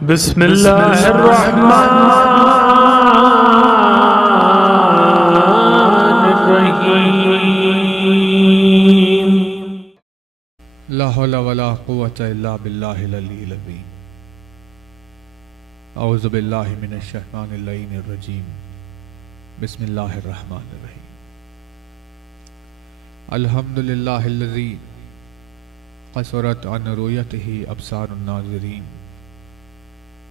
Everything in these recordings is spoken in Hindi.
बिस्मिल्लाहिर्रहमानिर्रहीम। ला हौला वला कुव्वता इल्ला बिल्लाहिल अलीय्यिल अज़ीम। औज़ु बिल्लाहि मिनश शैतानिर रजीम। बिस्मिल्लाहिर्रहमानिर्रहीम। अल्हम्दुलिल्लाहिल्लज़ी क़सरत अन रुयतिही अब्सारुन नाज़िरीन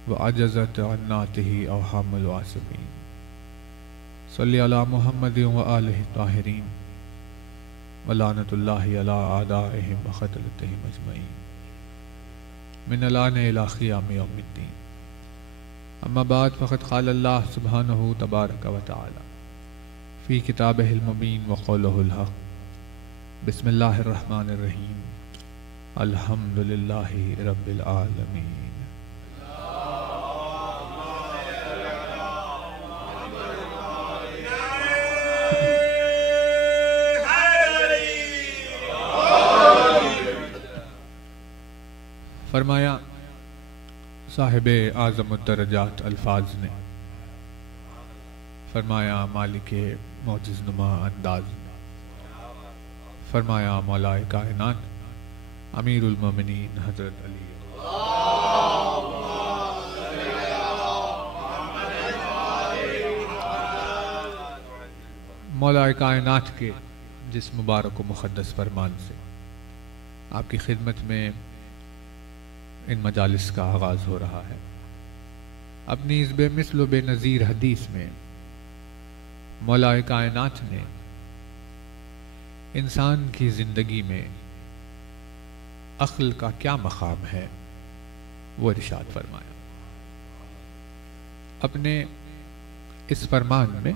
व अजज़त अन नातिही अवहामुल वासिक़ीन। सल्ली अला मुहम्मदिन व आलिहि ताहिरीन व लानतुल्लाहि अला आदाइहिम व क़त्लतिहिम अजमईन मिनल आन इला क़ियाम यौमिद्दीन। अम्मा बाद फ़क़द क़ाल अल्लाह सुब्हानहु तबारक व तआला फ़ी किताबिहिल मुबीन व क़ौलिहिल हक़। बिस्मिल्लाहिर्रहमानिर्रहीम। अल्हम्दुलिल्लाहि रब्बिल आलमीन। फरमाया साहिबे आज़मुद्दरजात अल्फाज ने, फरमाया मालिके मौजिज़ नुमा अंदाज ने, फरमाया मौलाए कायनात अमीरुल मोमिनीन हज़रत अली मौलाए कायनात के जिस मुबारक व मुक़द्दस फरमान से आपकी खिदमत में इन मजालिस का आगाज़ हो रहा है। अपनी इस बेमिसल बेनज़ीर हदीस में मौलाए कायनात ने इंसान की ज़िंदगी में अक्ल का क्या मकाम है वो इरशाद फरमाया। अपने इस फरमान में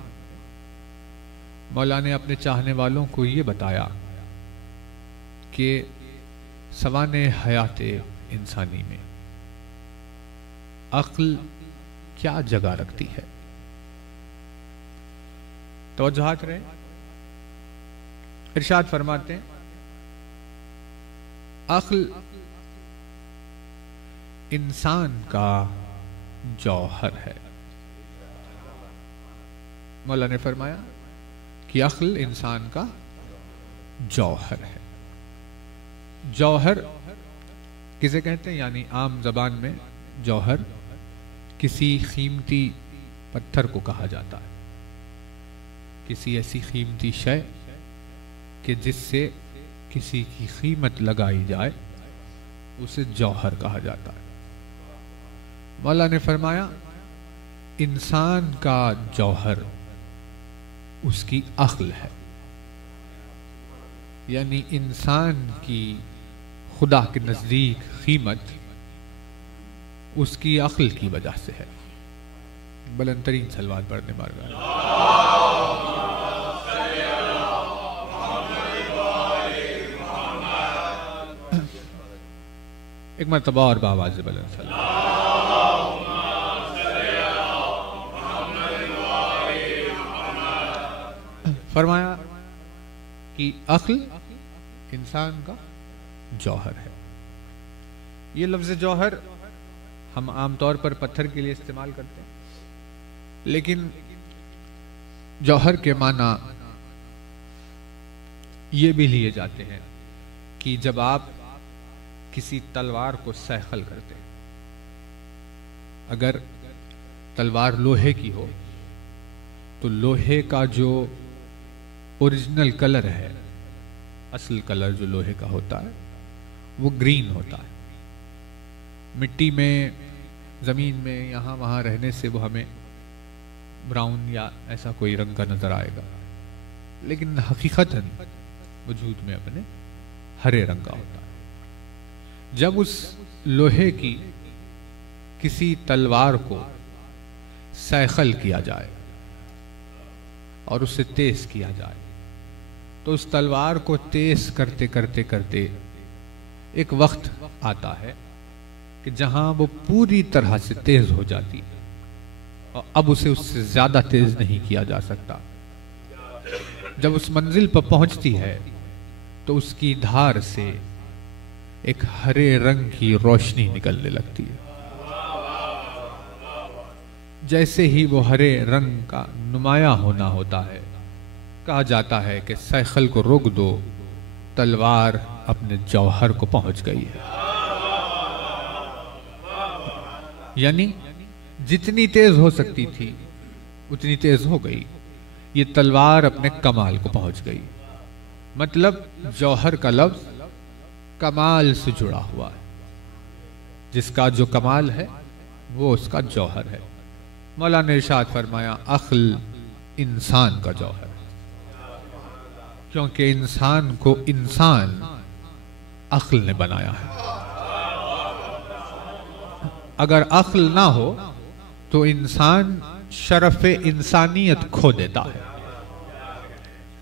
मौला ने अपने चाहने वालों को ये बताया कि सवाने हयाते इंसानी में अक्ल क्या जगह रखती है। तवज्जुहात रहे। इरशाद फरमाते हैं अक्ल इंसान का जौहर है। मौला ने फरमाया कि अक्ल इंसान का जौहर है। जौहर किसे कहते हैं? यानी आम जबान में जौहर किसी कीमती पत्थर को कहा जाता है, किसी ऐसी कीमती शय कि जिससे किसी की कीमत लगाई जाए उसे जौहर कहा जाता है। मौला ने फरमाया इंसान का जौहर उसकी अक्ल है। यानी इंसान की खुदा के नजदीक कीमत उसकी अक्ल की वजह से है। बुलंदतरीन सलवात पढ़ने बारगाह। एक मरतबा और बावाज़ बुलंद सल्लल्लाहु फरमाया कि अक्ल इंसान का जौहर है। ये लफ्ज़ जौहर हम आमतौर पर पत्थर के लिए इस्तेमाल करते हैं, लेकिन जौहर के माना ये भी लिए जाते हैं कि जब आप किसी तलवार को सैखल करते हैं, अगर तलवार लोहे की हो तो लोहे का जो ओरिजिनल कलर है, असल कलर जो लोहे का होता है वो ग्रीन होता है। मिट्टी में, ज़मीन में, यहाँ वहाँ रहने से वो हमें ब्राउन या ऐसा कोई रंग का नज़र आएगा, लेकिन हकीकतन वजूद में अपने हरे रंग का होता है। जब उस लोहे की किसी तलवार को सैखल किया जाए और उसे तेज किया जाए तो उस तलवार को तेज करते करते करते एक वक्त आता है कि जहां वो पूरी तरह से तेज हो जाती है और अब उसे उससे ज्यादा तेज नहीं किया जा सकता। जब उस मंजिल पर पहुंचती है तो उसकी धार से एक हरे रंग की रोशनी निकलने लगती है। जैसे ही वो हरे रंग का नुमाया होना होता है, कहा जाता है कि सैखल को रोक दो, तलवार अपने जौहर को पहुंच गई है। यानी जितनी तेज हो सकती थी उतनी तेज हो गई, ये तलवार अपने कमाल को पहुंच गई। मतलब जौहर का लफ्ज कमाल से जुड़ा हुआ है, जिसका जो कमाल है वो उसका जौहर है। मौला ने इरशाद फरमाया अक्ल इंसान का जौहर, क्योंकि इंसान को इंसान अक्ल ने बनाया है। अगर अक्ल ना हो तो इंसान शरफ इंसानियत खो देता है।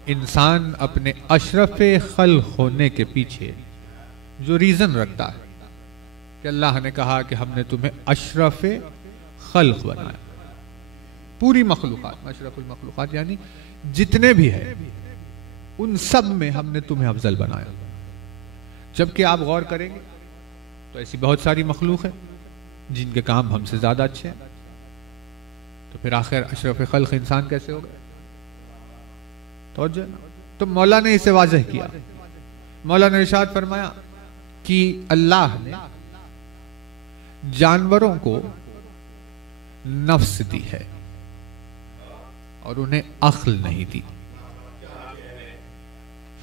इंसान अपने अशरफ खल्क होने के पीछे जो रीजन रखता है कि अल्लाह ने कहा कि हमने तुम्हें अशरफ खल्क बनाया, पूरी मखलूक़ात, अशरफुल मखलूक़ात यानी जितने भी है उन सब में हमने तुम्हें अफजल बनाया। जबकि आप गौर करेंगे तो ऐसी बहुत सारी मखलूक है जिनके काम हमसे ज्यादा अच्छे हैं, तो फिर आखिर अशरफ खल्क इंसान कैसे हो गए? तो मौला ने इसे वाज़ह किया। मौला ने इरशाद फरमाया कि अल्लाह ने जानवरों को नफ्स दी है और उन्हें अक्ल नहीं दी।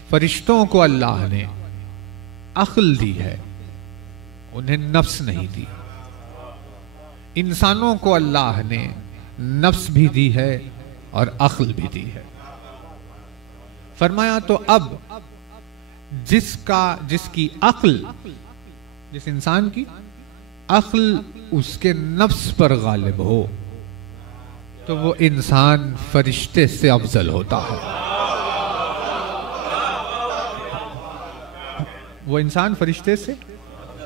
फरिश्तों को अल्लाह ने अक्ल दी है, उन्हें नफ्स नहीं दी। इंसानों को अल्लाह ने नफ्स भी दी है और अक्ल भी दी है। फरमाया तो अब जिसकी अक्ल, जिस इंसान की अक्ल उसके नफ्स पर गालिब हो तो वो इंसान फरिश्ते से अफजल होता है। वो इंसान फरिश्ते से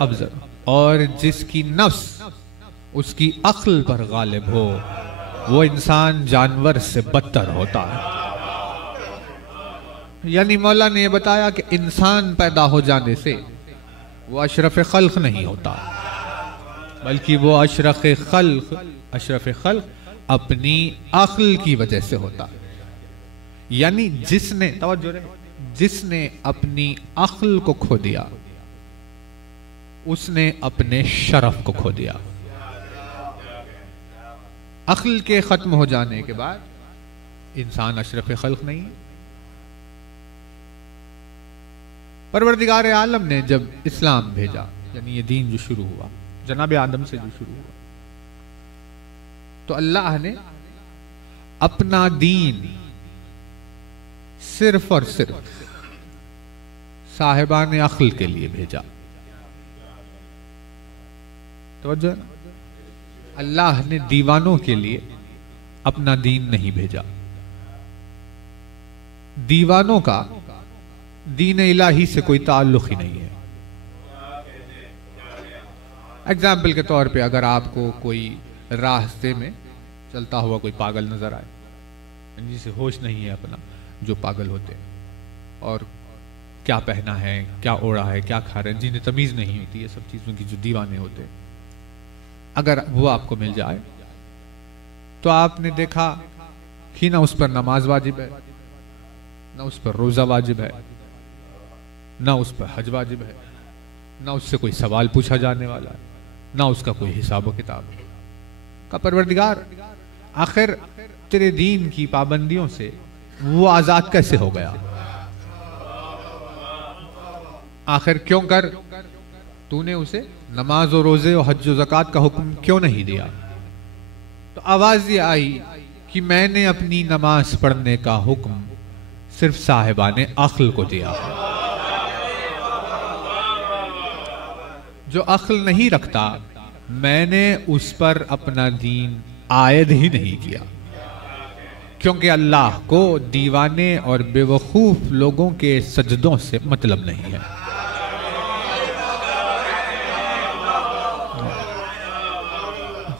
अफजल, और जिसकी नफ्स उसकी अक्ल पर गालिब हो वो इंसान जानवर से बदतर होता है। यानी मौला ने यह बताया कि इंसान पैदा हो जाने से वो अशरफ खल्क नहीं होता, बल्कि वो अशरफ खल्क अपनी अक्ल की वजह से होता है। यानी जिसने अपनी अक्ल को खो दिया उसने अपने शरफ को खो दिया। अक्ल के खत्म हो जाने के बाद इंसान अशरफ खल्क नहीं है। परवरदिगार आलम ने जब इस्लाम भेजा, यानी ये दीन जो शुरू हुआ जनाब आदम से जो शुरू हुआ, तो अल्लाह ने अपना दीन सिर्फ और सिर्फ साहिबान अक्ल के लिए भेजा। तो अल्लाह ने दीवानों के लिए अपना दीन नहीं भेजा। दीवानों का दीन इलाही से कोई ताल्लुक ही नहीं है। एग्जाम्पल के तौर पे अगर आपको कोई रास्ते में चलता हुआ कोई पागल नजर आए, जिसे होश नहीं है अपना, जो पागल होते हैं और क्या पहना है, क्या ओढ़ा है, क्या खा रहे हैं, जिन्हें तमीज नहीं होती, ये सब चीजों की जो दीवाने होते हैं, अगर वो आपको मिल जाए तो आपने देखा कि ना उस पर नमाज वाजिब है, ना उस पर रोजा वाजिब है, ना उस पर हज वाजिब है, ना उससे कोई सवाल पूछा जाने वाला है, ना उसका कोई हिसाब व किताब का। परवरदिगार आखिर तेरे दीन की पाबंदियों से वो आजाद कैसे हो गया? आखिर क्यों कर तूने उसे नमाज और रोजे और हज और ज़कात का हुक्म क्यों नहीं दिया? तो आवाज ये आई कि मैंने अपनी नमाज पढ़ने का हुक्म सिर्फ साहिबाने अक्ल को दिया। जो अक्ल नहीं रखता मैंने उस पर अपना दीन आयद ही नहीं किया, क्योंकि अल्लाह को दीवाने और बेवकूफ लोगों के सजदों से मतलब नहीं है।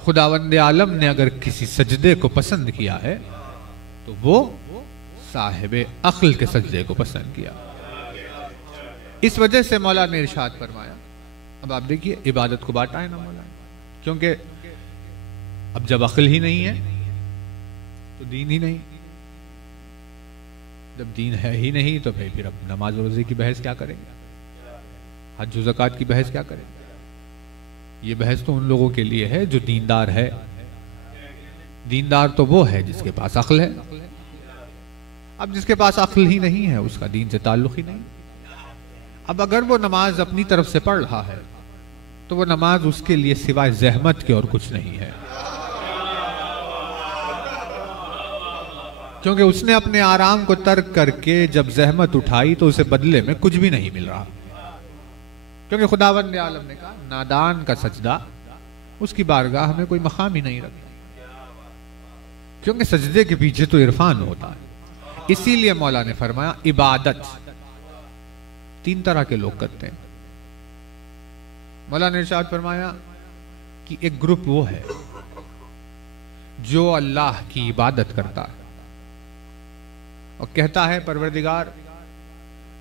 खुदावंद आलम ने अगर किसी सजदे को पसंद किया है तो वो साहिब अक्ल के सजदे को पसंद किया। इस वजह से मौला ने इरशाद फरमाया, अब आप देखिए इबादत को बांटा है ना मौला, क्योंकि अब जब अक्ल ही नहीं है तो दीन ही नहीं, जब दीन है ही नहीं तो भाई फिर अब नमाज रोजे की बहस क्या करेंगे, हज ज़कात की बहस क्या करेंगे। ये बहस तो उन लोगों के लिए है जो दीनदार है। दीनदार तो वो है जिसके पास अक्ल है। अब जिसके पास अक्ल ही नहीं है उसका दीन से ताल्लुक ही नहीं। अब अगर वो नमाज अपनी तरफ से पढ़ रहा है तो वो नमाज उसके लिए सिवाय जहमत के और कुछ नहीं है, क्योंकि उसने अपने आराम को तर्क करके जब जहमत उठाई तो उसे बदले में कुछ भी नहीं मिल रहा। क्योंकि खुदावंद आलम ने कहा नादान का सजदा उसकी बारगाह में कोई मकाम ही नहीं रखता, क्योंकि सजदे के पीछे तो इरफान होता है। इसीलिए मौला ने फरमाया इबादत 3 तरह के लोग करते हैं। मौला ने इरशाद फरमाया कि एक ग्रुप वो है जो अल्लाह की इबादत करता है और कहता है परवरदिगार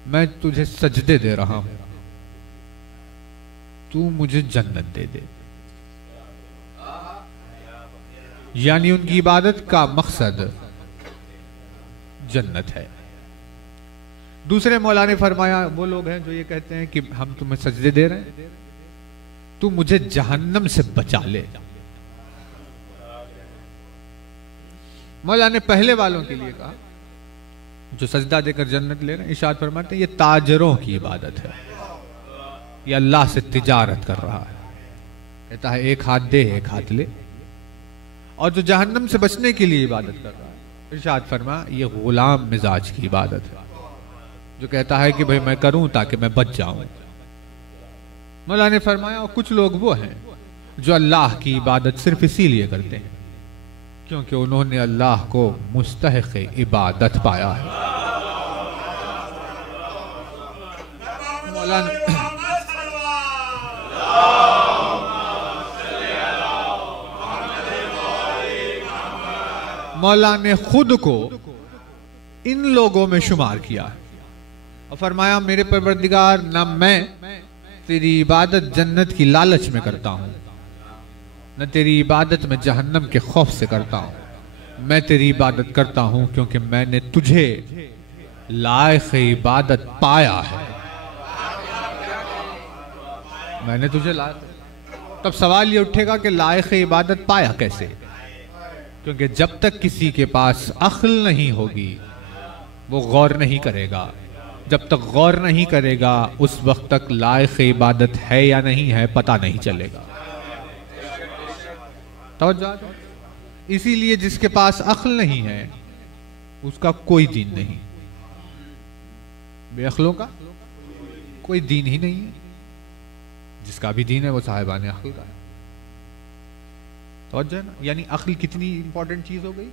मैं तुझे सजदे दे रहा हूं, तू मुझे जन्नत दे दे। यानी उनकी इबादत का मकसद जन्नत है। दूसरे मौला ने फरमाया वो लोग हैं जो ये कहते हैं कि हम तुम्हें सजदे दे रहे हैं, तू मुझे जहन्नम से बचा ले। मौला ने पहले वालों के लिए कहा जो सजदा देकर जन्नत ले रहे हैं, इरशाद फरमाते हैं ये ताजरों की इबादत है, ये अल्लाह से तिजारत कर रहा है। कहता है एक हाथ दे एक हाथ ले। और जो जहन्नम से बचने के लिए इबादत कर रहा है, इरशाद फरमा ये गुलाम मिजाज की इबादत है, जो कहता है कि भाई मैं करूं ताकि मैं बच जाऊं। मौला ने फरमाया और कुछ लोग वो हैं जो अल्लाह की इबादत सिर्फ इसीलिए करते हैं क्योंकि उन्होंने अल्लाह को मुस्तहिक़ इबादत पाया है। मौला ने खुद को इन लोगों में शुमार किया और फरमाया मेरे परवरदिगार ना मैं तेरी इबादत जन्नत की लालच में करता हूं, न तेरी इबादत में जहन्नम के खौफ से करता हूं। मैं तेरी इबादत करता हूं क्योंकि मैंने तुझे लायक इबादत पाया है। मैंने तुझे लायक, तब सवाल ये उठेगा कि लायक इबादत पाया कैसे? क्योंकि जब तक किसी के पास अक्ल नहीं होगी वो गौर नहीं करेगा। जब तक गौर नहीं करेगा उस वक्त तक लायक इबादत है या नहीं है पता नहीं चलेगा। तो इसीलिए जिसके पास अक्ल नहीं है उसका कोई दीन नहीं, बेअक्लों का कोई दीन ही नहीं है। जिसका भी दीन है वो साहिबान अक्ल का है। तो ना, यानी अक्ल कितनी इंपॉर्टेंट चीज हो गई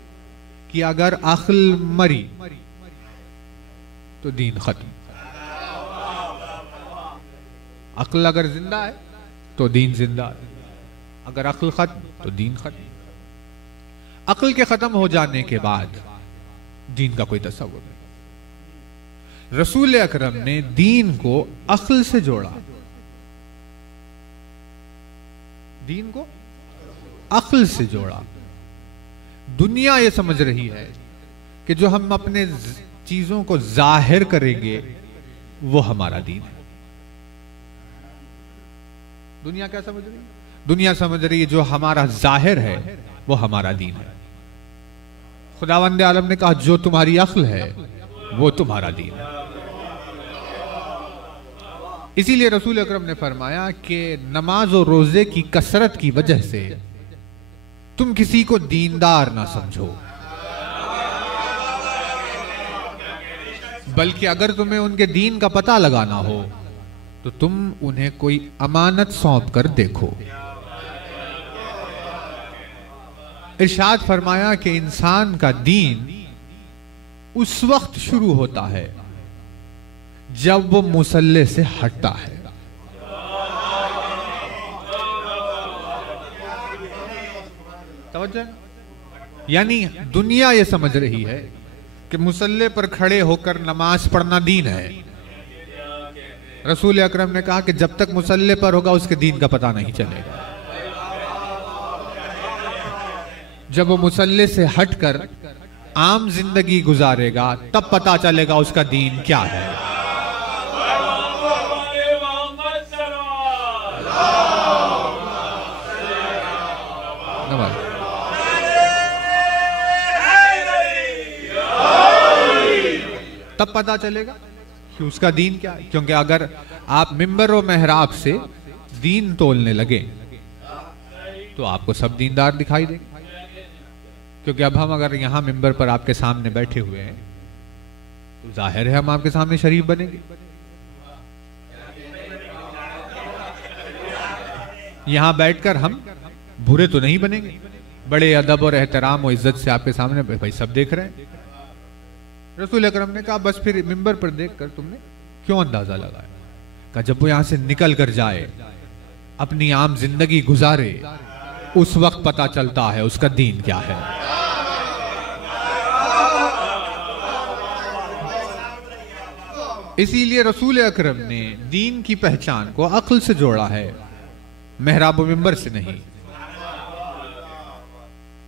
कि अगर अक्ल मरी तो दीन खत्म। अक्ल अगर जिंदा है तो दीन जिंदा है, अगर अक्ल खत्म तो दीन खत्म। अक्ल के खत्म हो जाने के बाद दीन का कोई तस्वुर नहीं। रसूल अकरम ने दीन को अक्ल से जोड़ा, दीन को अक्ल से जोड़ा। दुनिया ये समझ रही है कि जो हम अपने चीजों को जाहिर करेंगे वो हमारा दीन है। दुनिया क्या समझ रही है? दुनिया समझ रही है जो हमारा जाहिर है वो हमारा दीन है। खुदावंद आलम ने कहा जो तुम्हारी अक्ल है वो तुम्हारा दीन है। इसीलिए रसूल अकरम ने फरमाया कि नमाज और रोजे की कसरत की वजह से तुम किसी को दीनदार ना समझो, बल्कि अगर तुम्हें उनके दीन का पता लगाना हो तो तुम उन्हें कोई अमानत सौंप कर देखो। इरशाद फरमाया कि इंसान का दीन उस वक्त शुरू होता है जब वो मुसल्ले से हटता है। यानी दुनिया ये समझ रही है कि मुसल्ले पर खड़े होकर नमाज पढ़ना दीन है। रसूल अकरम ने कहा कि जब तक मुसल्ले पर होगा उसके दीन का पता नहीं चलेगा। जब वो मुसल्ले से हटकर आम जिंदगी गुजारेगा तब पता चलेगा उसका दीन क्या है। तब पता चलेगा कि उसका दीन क्या है। क्योंकि अगर आप मिंबर और मेहराब से दीन तोलने लगे तो आपको सब दीनदार दिखाई देंगे। क्योंकि अब हम अगर यहां मिंबर पर आपके सामने बैठे हुए हैं तो जाहिर है हम आपके सामने शरीफ बनेंगे। यहां बैठकर हम बुरे तो नहीं बनेंगे, बड़े अदब और एहतराम और इज्जत से आपके सामने भाई सब देख रहे हैं। रसूल अकरम ने कहा बस फिर मिंबर पर देखकर तुमने क्यों अंदाजा लगाया? कहा जब वो यहां से निकल कर जाए, अपनी आम जिंदगी गुजारे, उस वक्त पता चलता है उसका दीन क्या है। इसीलिए रसूल अकरम ने दीन की पहचान को अक्ल से जोड़ा है, मेहराब मिंबर से नहीं।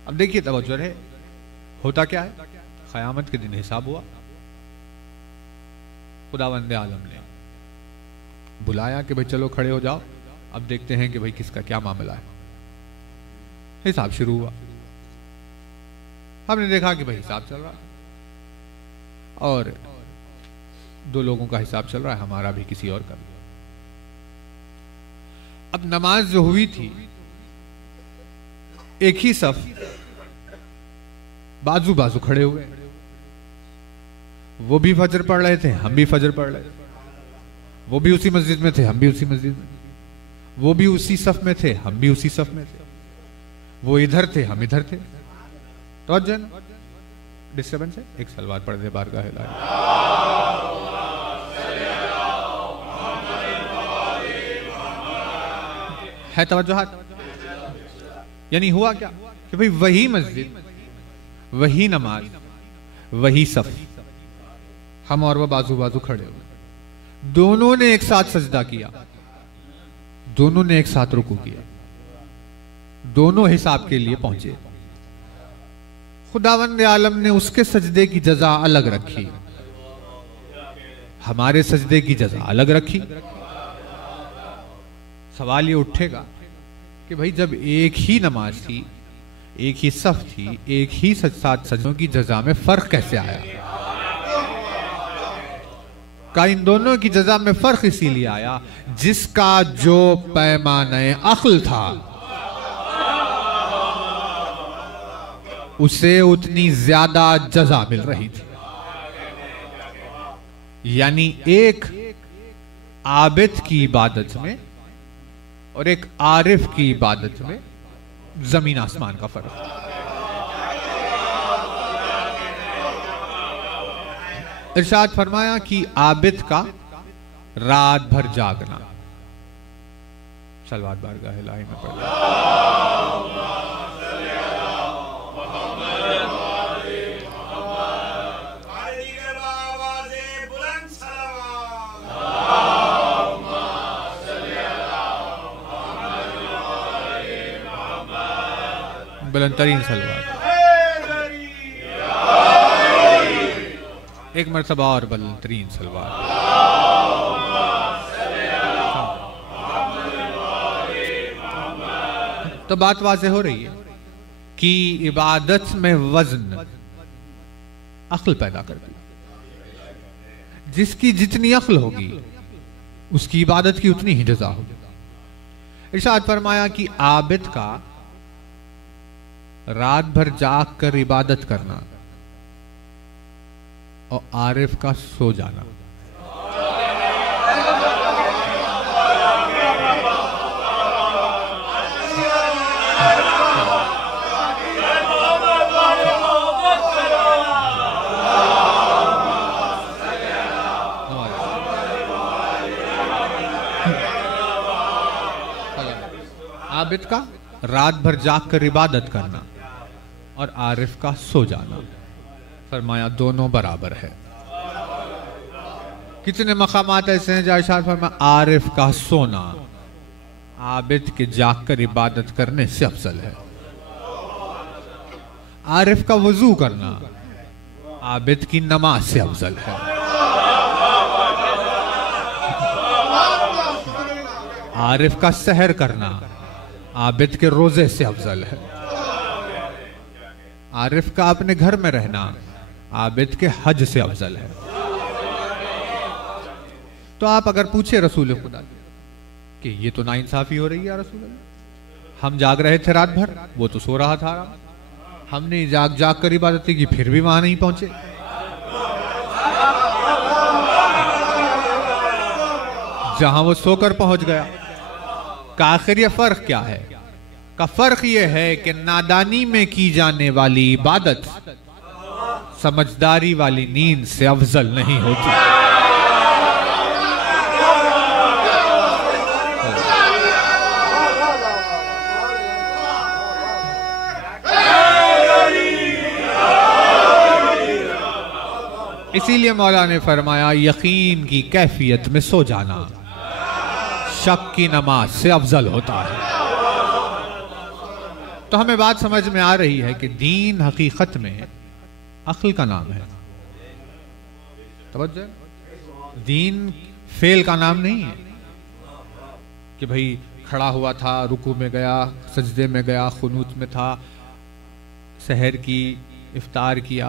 अब देखिए तवज्जो है, होता क्या है, क़यामत के दिन हिसाब हुआ। खुदावंद आलम ने बुलाया कि भाई चलो खड़े हो जाओ, अब देखते हैं कि भाई किसका क्या मामला है। हिसाब शुरू हुआ। हमने देखा कि भाई हिसाब चल रहा है और दो लोगों का हिसाब चल रहा है, हमारा भी किसी और का भी। अब नमाज जो हुई थी, एक ही सफ, बाजू बाजू खड़े हुए, वो भी फजर पढ़ रहे थे, हम भी फजर पढ़ रहे थे। वो भी उसी मस्जिद में थे, हम भी उसी मस्जिद में। वो भी उसी सफ में थे, हम भी उसी सफ में थे। वो इधर थे, हम इधर थे। तो डिस्टर्बेंस है, एक सलवार पढ़ दे बारगाह इलाही। है तवज्जुहात। यानी हुआ क्या कि भाई वही मस्जिद, वही नमाज, वही सफ, हम और वो बाजू बाजू खड़े हुए। दोनों ने एक साथ सजदा किया, दोनों ने एक साथ रुकू किया, दोनों हिसाब के लिए पहुंचे। खुदावंद आलम ने उसके सजदे की जजा अलग रखी, हमारे सजदे की जजा अलग रखी। सवाल ये उठेगा कि भाई जब एक ही नमाज थी, एक ही सफ थी, एक ही साथ सजदों की जजा में फर्क कैसे आया? का इन दोनों की जजा में फर्क इसीलिए आया जिसका जो पैमाने अक्ल था उसे उतनी ज्यादा जजा मिल रही थी। यानी एक आबिद की इबादत में और एक आरिफ की इबादत में जमीन आसमान का फर्क। इरशाद फरमाया कि आबिद का रात भर जागना। सलवात बारगाह इलाही में पढ़ बुलंदतरीन सलवात, एक मरतबा और बुलंदतरीन सलवात। तो बात वाज़ेह हो रही है कि इबादत में वजन अक्ल पैदा करती है। जिसकी जितनी अक्ल होगी उसकी इबादत की उतनी ही जज़ा होगी। इरशाद फरमाया कि आबिद का रात भर जाग कर इबादत करना और आरिफ का सो जाना। आबिद का रात भर जाग कर इबादत करना और आरिफ का सो जाना, फरमाया दोनों बराबर है। कितने मकामात ऐसे हैं जहाँ इरशाद फरमाया आरिफ का सोना आबिद के जाग कर इबादत करने से अफजल है। आरिफ का वजू करना आबिद की नमाज से अफजल है। आरिफ का सहर करना आबिद के रोजे से अफजल है। आरिफ का अपने घर में रहना आबिद के हज से अफजल है। तो आप अगर पूछे रसूल खुदा कि ये तो नाइंसाफी हो रही है रसूल अल्लाह, हम जाग रहे थे रात भर, वो तो सो रहा था, हमने जाग जाग कर इबादत की फिर भी वहां नहीं पहुंचे। जहां वो सोकर पहुंच गया, का आखिर ये फर्क क्या है? का फर्क ये है कि नादानी में की जाने वाली इबादत समझदारी वाली नींद से अफजल नहीं होती। इसीलिए मौला ने फरमाया यकीन की कैफियत में सो जाना शक की नमाज से अफजल होता है। तो हमें बात समझ में आ रही है कि दीन हकीकत में अक्ल का नाम है। तवज्जो, दीन फेल का नाम नहीं है कि भाई खड़ा हुआ था, रुकू में गया, सजदे में गया, खुनूत में था, सहर की, इफ्तार किया,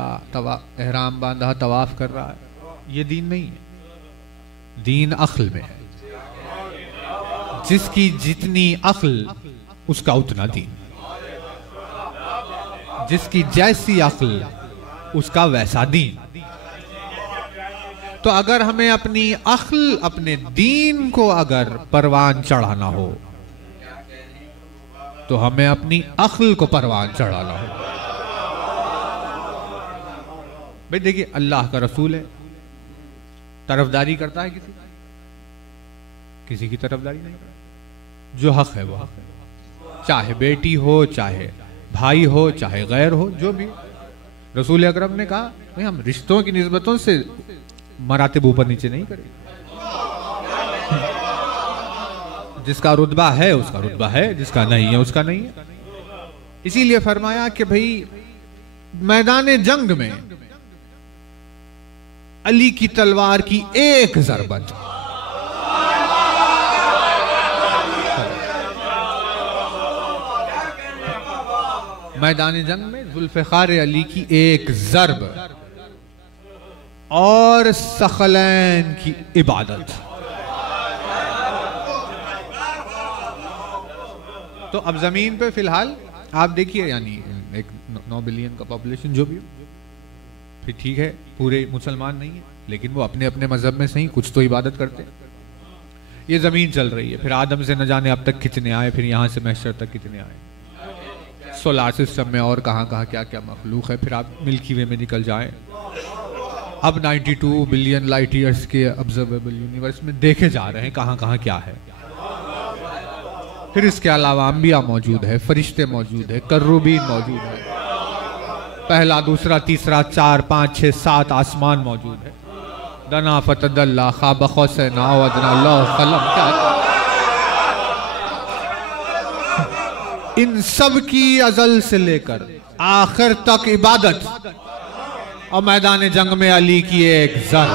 एहराम बांधा, तवाफ कर रहा है। ये दीन नहीं है। दीन अक्ल में है। जिसकी जितनी अक्ल उसका उतना दीन, जिसकी जैसी अक्ल उसका वैसा दीन। तो अगर हमें अपनी अक्ल, अपने दीन को अगर परवान चढ़ाना हो तो हमें अपनी अक्ल को परवान चढ़ाना हो। भाई देखिए, अल्लाह का रसूल है, तरफदारी करता है किसी की तरफदारी नहीं करता। जो हक है वो हक है, चाहे बेटी हो, चाहे भाई हो, चाहे गैर हो, जो भी। रसूल अकरम ने कहा भाई हम रिश्तों की निस्बतों से मरातिब ऊपर नीचे नहीं करेंगे। जिसका रुतबा है उसका रुतबा है, जिसका नहीं है उसका नहीं है। इसीलिए फरमाया कि भाई मैदान जंग में अली की तलवार की एक ज़रबत मैदान जंग में जुल्फ़िकार अली की एक ज़रब और सखलैन की इबादत। तो अब जमीन पे फिलहाल आप देखिए, यानी एक 9 बिलियन का पॉपुलेशन जो भी हो, फिर ठीक है पूरे मुसलमान नहीं है, लेकिन वो अपने अपने मजहब में सही कुछ तो इबादत करते हैं। ये जमीन चल रही है, फिर आदम से न जाने अब तक कितने आए, फिर यहाँ से महशर तक कितने आए, सोलार सिस्टम में और कहाँ कहाँ क्या क्या मखलूक है, फिर आप मिल्की वे में निकल जाएं। अब 92 बिलियन लाइट ईयर्स के ऑब्जर्वेबल यूनिवर्स में देखे जा रहे हैं कहाँ कहाँ क्या है। फिर इसके अलावा अंबिया मौजूद है, फरिश्ते मौजूद है, कर्रूबीन मौजूद है, पहला दूसरा तीसरा 4 5 6 7 आसमान मौजूद है। दना फतदल्ला खाब खौसना वदना लौह कलम, क्या इन सब की अजल से लेकर आखिर तक इबादत, और मैदान जंग में अली की एक ज़र।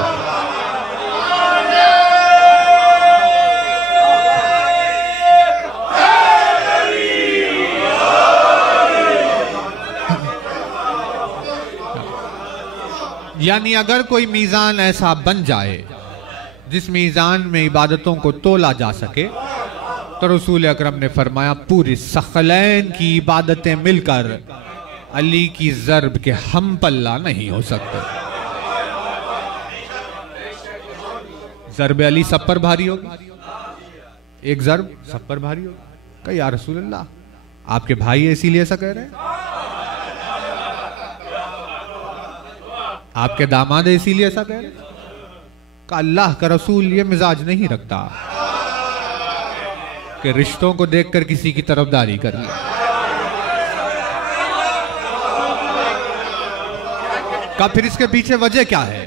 यानी अगर कोई मीज़ान ऐसा बन जाए जिस मीज़ान में इबादतों को तोला जा सके, तो रसूल अकरम ने फरमाया पूरी सखलैन की इबादतें मिलकर अली की ज़रब के हम पल्ला नहीं हो सकते। ज़रब अली सब पर भारी होगी, एक ज़रब सब पर भारी होगी। कहा या रसूल अल्लाह, आपके भाई है इसीलिए ऐसा कह रहे हैं? आपके दामाद है इसीलिए ऐसा कह रहे हैं? का अल्लाह का रसूल ये मिजाज नहीं रखता कि रिश्तों को देखकर किसी की तरफदारी कर ले। का फिर इसके पीछे वजह क्या है?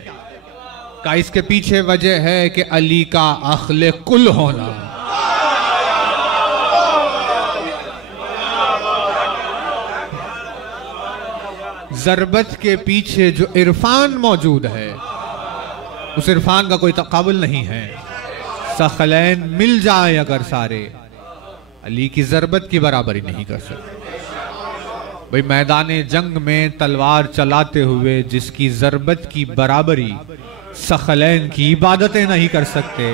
का इसके पीछे वजह है कि अली का अखले कुल होना। ज़रबत के पीछे जो इरफान मौजूद है उस इरफान का कोई तकाबुल नहीं है। सखलैन मिल जाए अगर सारे, अली की ज़रबत की बराबरी नहीं कर सकते। भाई मैदान जंग में तलवार चलाते हुए जिसकी ज़रबत की बराबरी सखलैन की इबादतें नहीं कर सकते,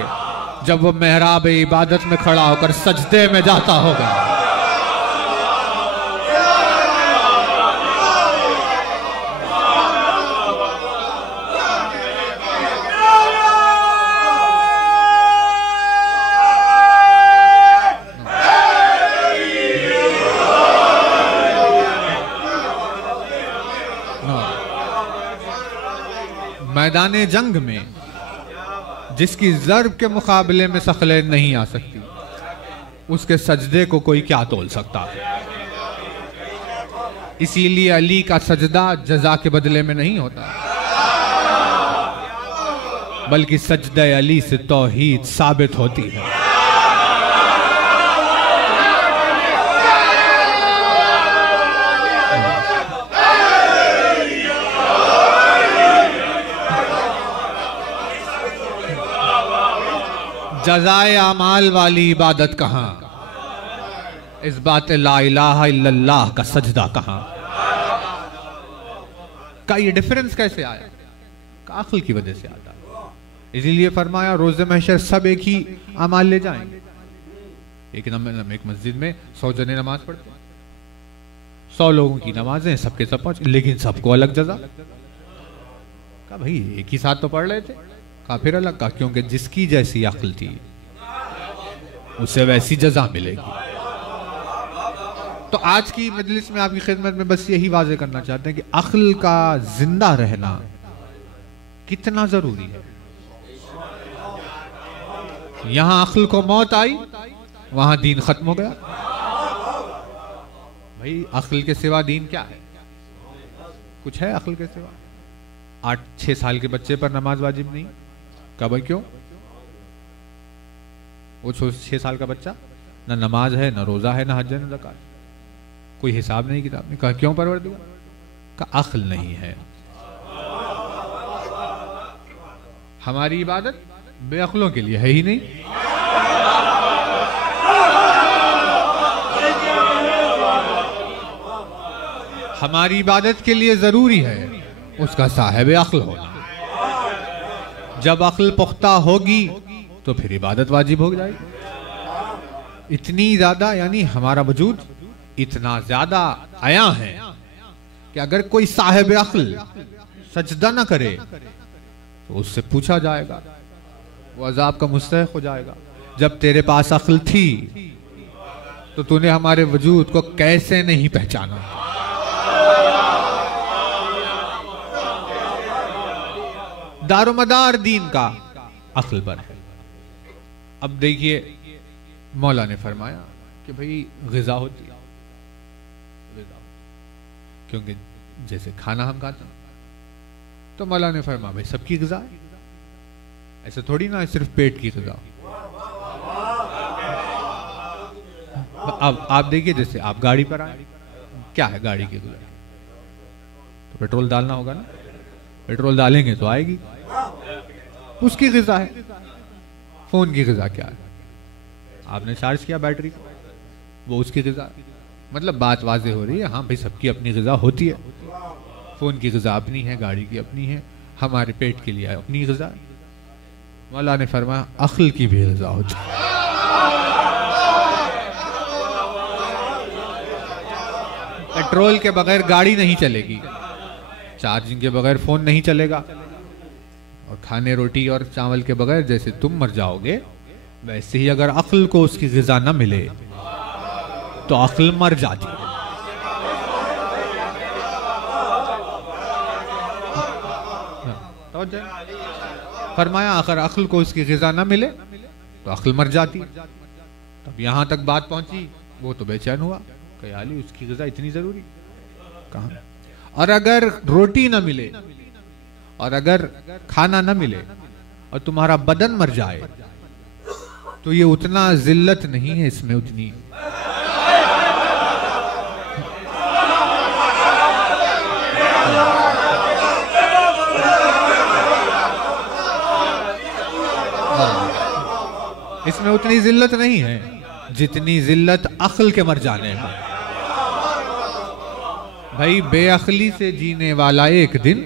जब वो मेहराब इबादत में खड़ा होकर सजदे में जाता होगा, मैदान जंग में जिसकी ज़र्ब के मुकाबले में सखलैन नहीं आ सकती, उसके सजदे को कोई क्या तोल सकता है। इसीलिए अली का सजदा जजा के बदले में नहीं होता, बल्कि सजदे अली से तौहीद साबित होती है। जज़ाए आमाल वाली इबादत कहाँ, इस बात ला इलाहा इल्लल्लाह का सजदा कहाँ। का ये डिफरेंस कैसे आया? अक्ल की वजह से आता है। इसीलिए फरमाया रोज़े महशर सब एक ही अमाल ले जाएंगे। एक मस्जिद में 100 जने नमाज पढ़ते हैं, 100 लोगों की नमाजें सबके सब पहुंच, लेकिन सबको अलग जजा। का भाई एक ही साथ तो पढ़ रहे थे, का फिर अलग का, क्योंकि जिसकी जैसी अक्ल थी उसे वैसी जजा मिलेगी। तो आज की मजलिस में आपकी खिदमत में बस यही वाज़ेह करना चाहते हैं कि अक्ल का जिंदा रहना कितना जरूरी है। यहां अक्ल को मौत आई, वहां दीन खत्म हो गया। भाई अक्ल के सिवा दीन क्या है? कुछ है अक्ल के सिवा? 8-6 साल के बच्चे पर नमाज वाजिब नहीं। का भाई क्यों? वो 6 साल का बच्चा ना नमाज है, ना रोजा है, ना हज है, ना ज़कात, कोई हिसाब नहीं किताब में। कहा क्यों परवरदिगार? का अक्ल नहीं है। हमारी इबादत बेअक्लों के लिए है ही नहीं। हमारी इबादत के लिए जरूरी है उसका साहिब अक्ल होना। जब अक्ल पुख्ता होगी तो फिर इबादत वाजिब हो जाएगी। इतनी ज्यादा, यानी हमारा वजूद इतना ज्यादा आया है कि अगर कोई साहिब अक्ल सजदा ना करे तो उससे पूछा जाएगा, वो अजाब का मुस्तहिक हो जाएगा। जब तेरे पास अक्ल थी तो तूने हमारे वजूद को कैसे नहीं पहचाना? दारोमदार दीन का अक्ल पर है। अब देखिए मौला ने फरमाया कि भाई ग़िज़ा होती है, क्योंकि जैसे खाना हम खाते हैं तो मौला ने फरमाया भाई सबकी ग़िज़ा है, ऐसे थोड़ी ना सिर्फ पेट की ग़िज़ा। अब आप देखिए जैसे आप गाड़ी पर आए, क्या है गाड़ी की ग़िज़ा? तो पेट्रोल डालना होगा ना, पेट्रोल डालेंगे तो आएगी, उसकी ग़िज़ा है। फोन की ग़िज़ा क्या है? आपने चार्ज किया बैटरी को, वो उसकी ग़िज़ा। मतलब बात वाज़ेह हो रही है। हाँ भाई सबकी अपनी ग़िज़ा होती है। फोन की ग़िज़ा अपनी है, गाड़ी की अपनी है, हमारे पेट के लिए अपनी ग़िज़ा। मौला ने फरमाया अक्ल की भी ग़िज़ा होती है। पेट्रोल के बगैर गाड़ी नहीं चलेगी, चार्जिंग के बगैर फोन नहीं चलेगा, और खाने रोटी और चावल के बगैर जैसे तुम मर जाओगे, वैसे ही अगर अक्ल को उसकी ग़िज़ा न मिले तो अक्ल मर जाती है। फरमाया अगर अक्ल को उसकी ग़िज़ा न मिले तो अक्ल मर जाती। तब यहां तक बात पहुंची, वो तो बेचैन हुआ कि याली उसकी ग़िज़ा इतनी जरूरी कहां? और अगर रोटी न मिले और अगर खाना न मिले और तुम्हारा बदन मर जाए तो ये उतना जिल्लत नहीं है, इसमें उतनी उतनी जिल्लत नहीं है जितनी जिल्लत अक्ल के मर जाने में। भाई बेअक्ली से जीने वाला एक दिन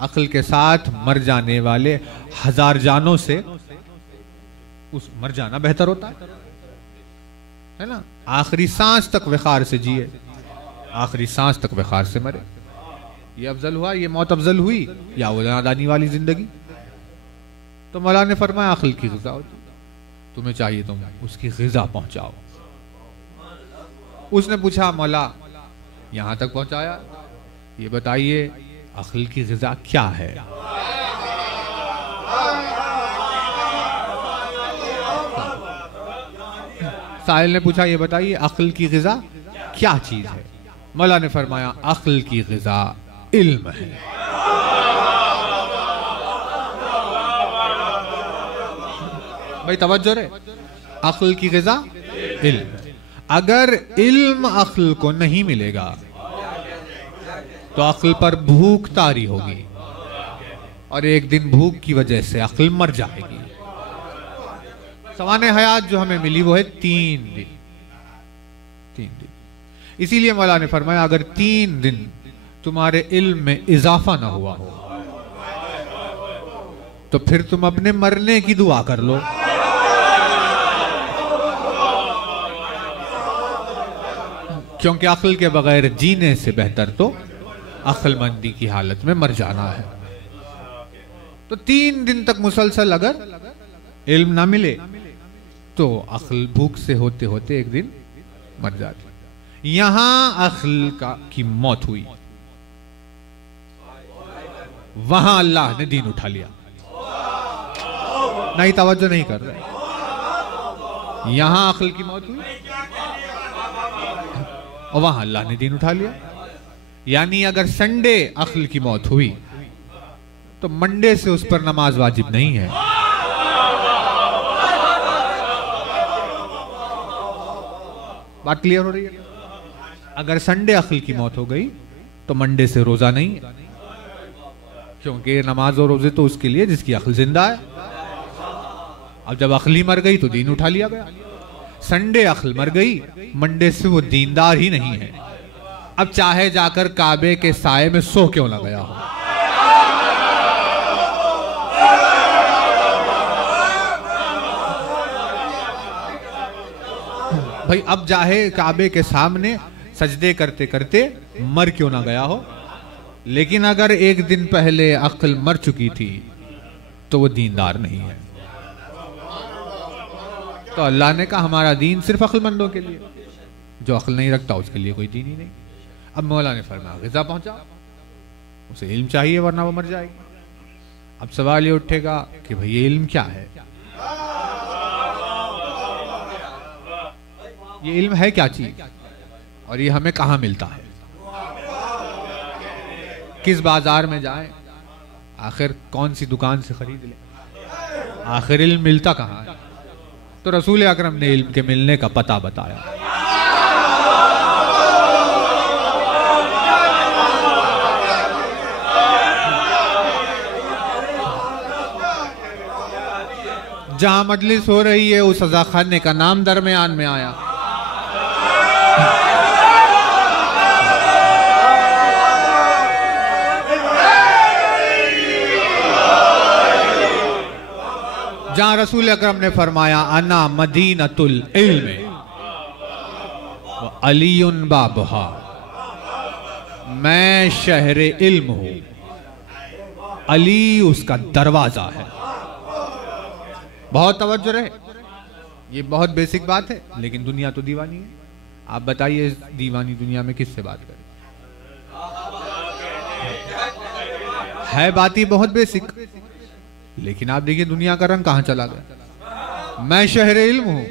अक्ल के साथ मर जाने वाले 1000 जानों से उस मर जाना बेहतर होता है ना। आखिरी सांस तक वक़ार से जिए, आखिरी सांस तक वक़ार से मरे। ये अफजल हुआ, ये मौत अफजल हुई या वो नादानी वाली जिंदगी। तो मौला ने फरमाया अक्ल की ग़िज़ा होती, तुम्हें चाहिए तुम उसकी ग़िज़ा पहुंचाओ। उसने पूछा मौला यहां तक पहुंचाया, ये बताइए अक्ल की ग़िज़ा क्या है? साहिल ने पूछा ये बताइए अक्ल की ग़िज़ा क्या चीज है? मौला ने फरमाया अक्ल की ग़िज़ा इल्म है। भाई तवज्जो रे, अक्ल की ग़िज़ा इल्म है। अगर इल्म अक्ल को नहीं मिलेगा तो अक्ल पर भूख तारी होगी और एक दिन भूख की वजह से अक्ल मर जाएगी। सवाने हयात जो हमें मिली वो है 3 दिन। 3 दिन। इसीलिए मौला ने फरमाया अगर 3 दिन तुम्हारे इल्म में इजाफा ना हुआ हो तो फिर तुम अपने मरने की दुआ कर लो। क्योंकि अक्ल के बगैर जीने से बेहतर तो अक्लमंदी की हालत में मर जाना है। तो 3 दिन तक मुसलसल अगर इल्म ना मिले तो अक्ल भूख से होते होते एक दिन मर जाती। यहां अक्ल की मौत हुई, वहां अल्लाह ने दीन उठा लिया। नहीं तवज्जो नहीं कर रहे। यहां अक्ल की मौत हुई और वहां अल्लाह ने दीन उठा लिया। यानी अगर संडे अक्ल की मौत हुई तो मंडे से उस पर नमाज वाजिब नहीं है। बात क्लियर हो रही है? अगर संडे अक्ल की मौत हो गई तो मंडे से रोजा नहीं है, क्योंकि नमाज और रोजे तो उसके लिए जिसकी अक्ल जिंदा है। अब जब अक्ल ही मर गई तो दीन उठा लिया गया। संडे अक्ल मर गई, मंडे से वो दीनदार ही नहीं है। अब चाहे जाकर काबे के साए में सो क्यों ना गया हो। भाई अब चाहे काबे के सामने सजदे करते करते मर क्यों ना गया हो, लेकिन अगर एक दिन पहले अक्ल मर चुकी थी तो वो दीनदार नहीं है। तो अल्लाह ने कहा हमारा दीन सिर्फ अक्लमंदों के लिए, जो अक्ल नहीं रखता उसके लिए कोई दीन ही नहीं। अब मौला ने फरमाया ग़िज़ा पहुंचा, उसे इल्म चाहिए वरना वो मर जाएगी। अब सवाल ये उठेगा कि भाई ये इल्म क्या है? ये इल्म है क्या चीज और ये हमें कहां मिलता है? किस बाजार में जाएं, आखिर कौन सी दुकान से खरीद लें, आखिर इल्म मिलता कहां है? तो रसूल अकरम ने इल्म के मिलने का पता बताया। जहां मजलिस हो रही है उस अज़ा खाने का नाम दरमियान में आया। जहां रसूल अकरम ने फरमाया अना मदीनतुल इल्म व अलीयुन बाबहा, मैं शहरे इल्म हूं, अली उसका दरवाजा है। बहुत तवज्जो रहे, ये बहुत बेसिक बात है, लेकिन दुनिया तो दीवानी है। आप बताइए दीवानी दुनिया में किससे बात करें? है बात ही बहुत बेसिक, लेकिन आप देखिए दुनिया का रंग कहां चला गया। मैं शहरे इल्म हूं,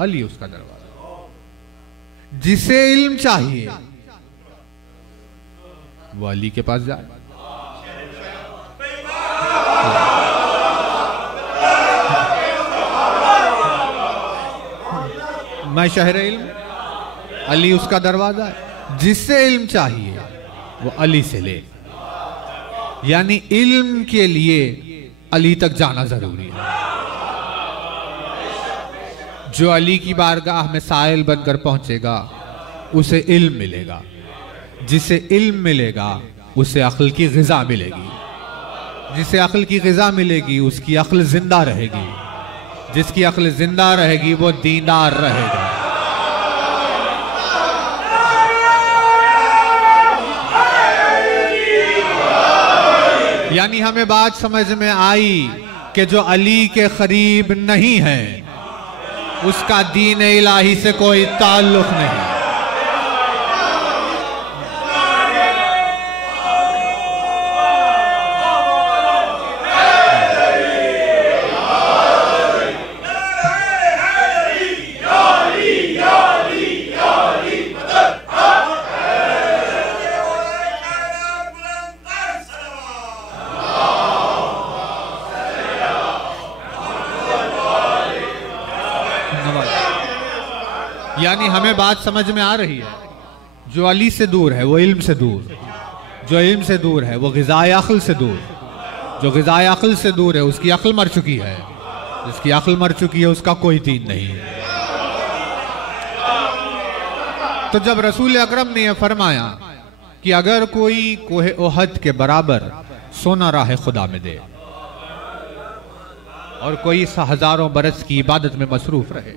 अली उसका दरवाजा। जिसे इल्म चाहिए वो अली के पास जाए। मैं शहरे इल्म, अली उसका दरवाजा है। जिससे इल्म चाहिए वो अली से ले। यानी इल्म के लिए अली तक जाना जरूरी है। जो अली की बारगाह में साइल बनकर पहुंचेगा उसे इल्म मिलेगा, जिसे इल्म मिलेगा उसे अक्ल की ग़िज़ा मिलेगी, जिसे अक्ल की ग़िज़ा मिलेगी उसकी अक्ल जिंदा रहेगी, जिसकी अक्ल जिंदा रहेगी वो दीनदार रहेगा। यानी हमें बात समझ में आई कि जो अली के करीब नहीं है उसका दीन इलाही से कोई ताल्लुक नहीं। यानी हमें बात समझ में आ रही है, जो अली से दूर है वो इल्म से दूर, जो इल्म से दूर है वो ग़िज़ाए अक़ल से दूर, जो ग़िज़ाए अक़ल से दूर है उसकी अक़ल मर चुकी है, जिसकी अक़ल मर चुकी है उसका कोई दीन नहीं। तो जब रसूल अकरम ने यह फरमाया कि अगर कोई कोहे ओहद के बराबर सोना राह खुदा में दे और कोई हजारों बरस की इबादत में मसरूफ रहे,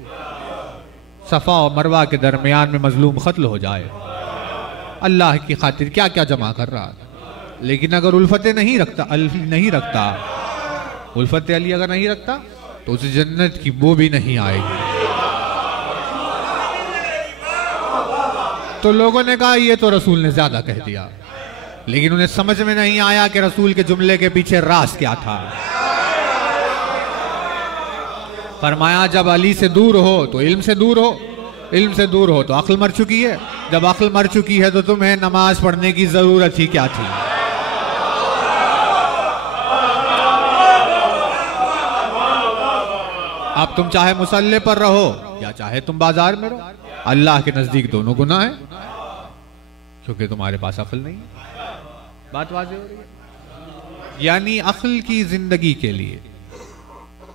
सफ़ा और मरवा के दरमियान में मजलूम क़त्ल हो जाए, अल्लाह की खातिर क्या क्या जमा कर रहा था, लेकिन अगर उल्फत नहीं रखता, उल्फत अली अगर नहीं रखता तो उसे जन्नत की बू भी नहीं आएगी। तो लोगों ने कहा ये तो रसूल ने ज्यादा कह दिया, लेकिन उन्हें समझ में नहीं आया कि रसूल के जुमले के पीछे राज क्या था। फरमाया जब अली से दूर हो तो इल्म से दूर हो, इल्म से दूर हो तो अक्ल मर चुकी है, जब अक्ल मर चुकी है तो तुम्हें नमाज पढ़ने की जरूरत ही क्या थी। अब तुम चाहे मुसल्ले पर रहो या चाहे तुम बाजार में रहो, अल्लाह के नजदीक दोनों गुनाह है, क्योंकि तुम्हारे पास अक्ल नहीं है। बात वाज़ेह हो रही है। यानी अक्ल की जिंदगी के लिए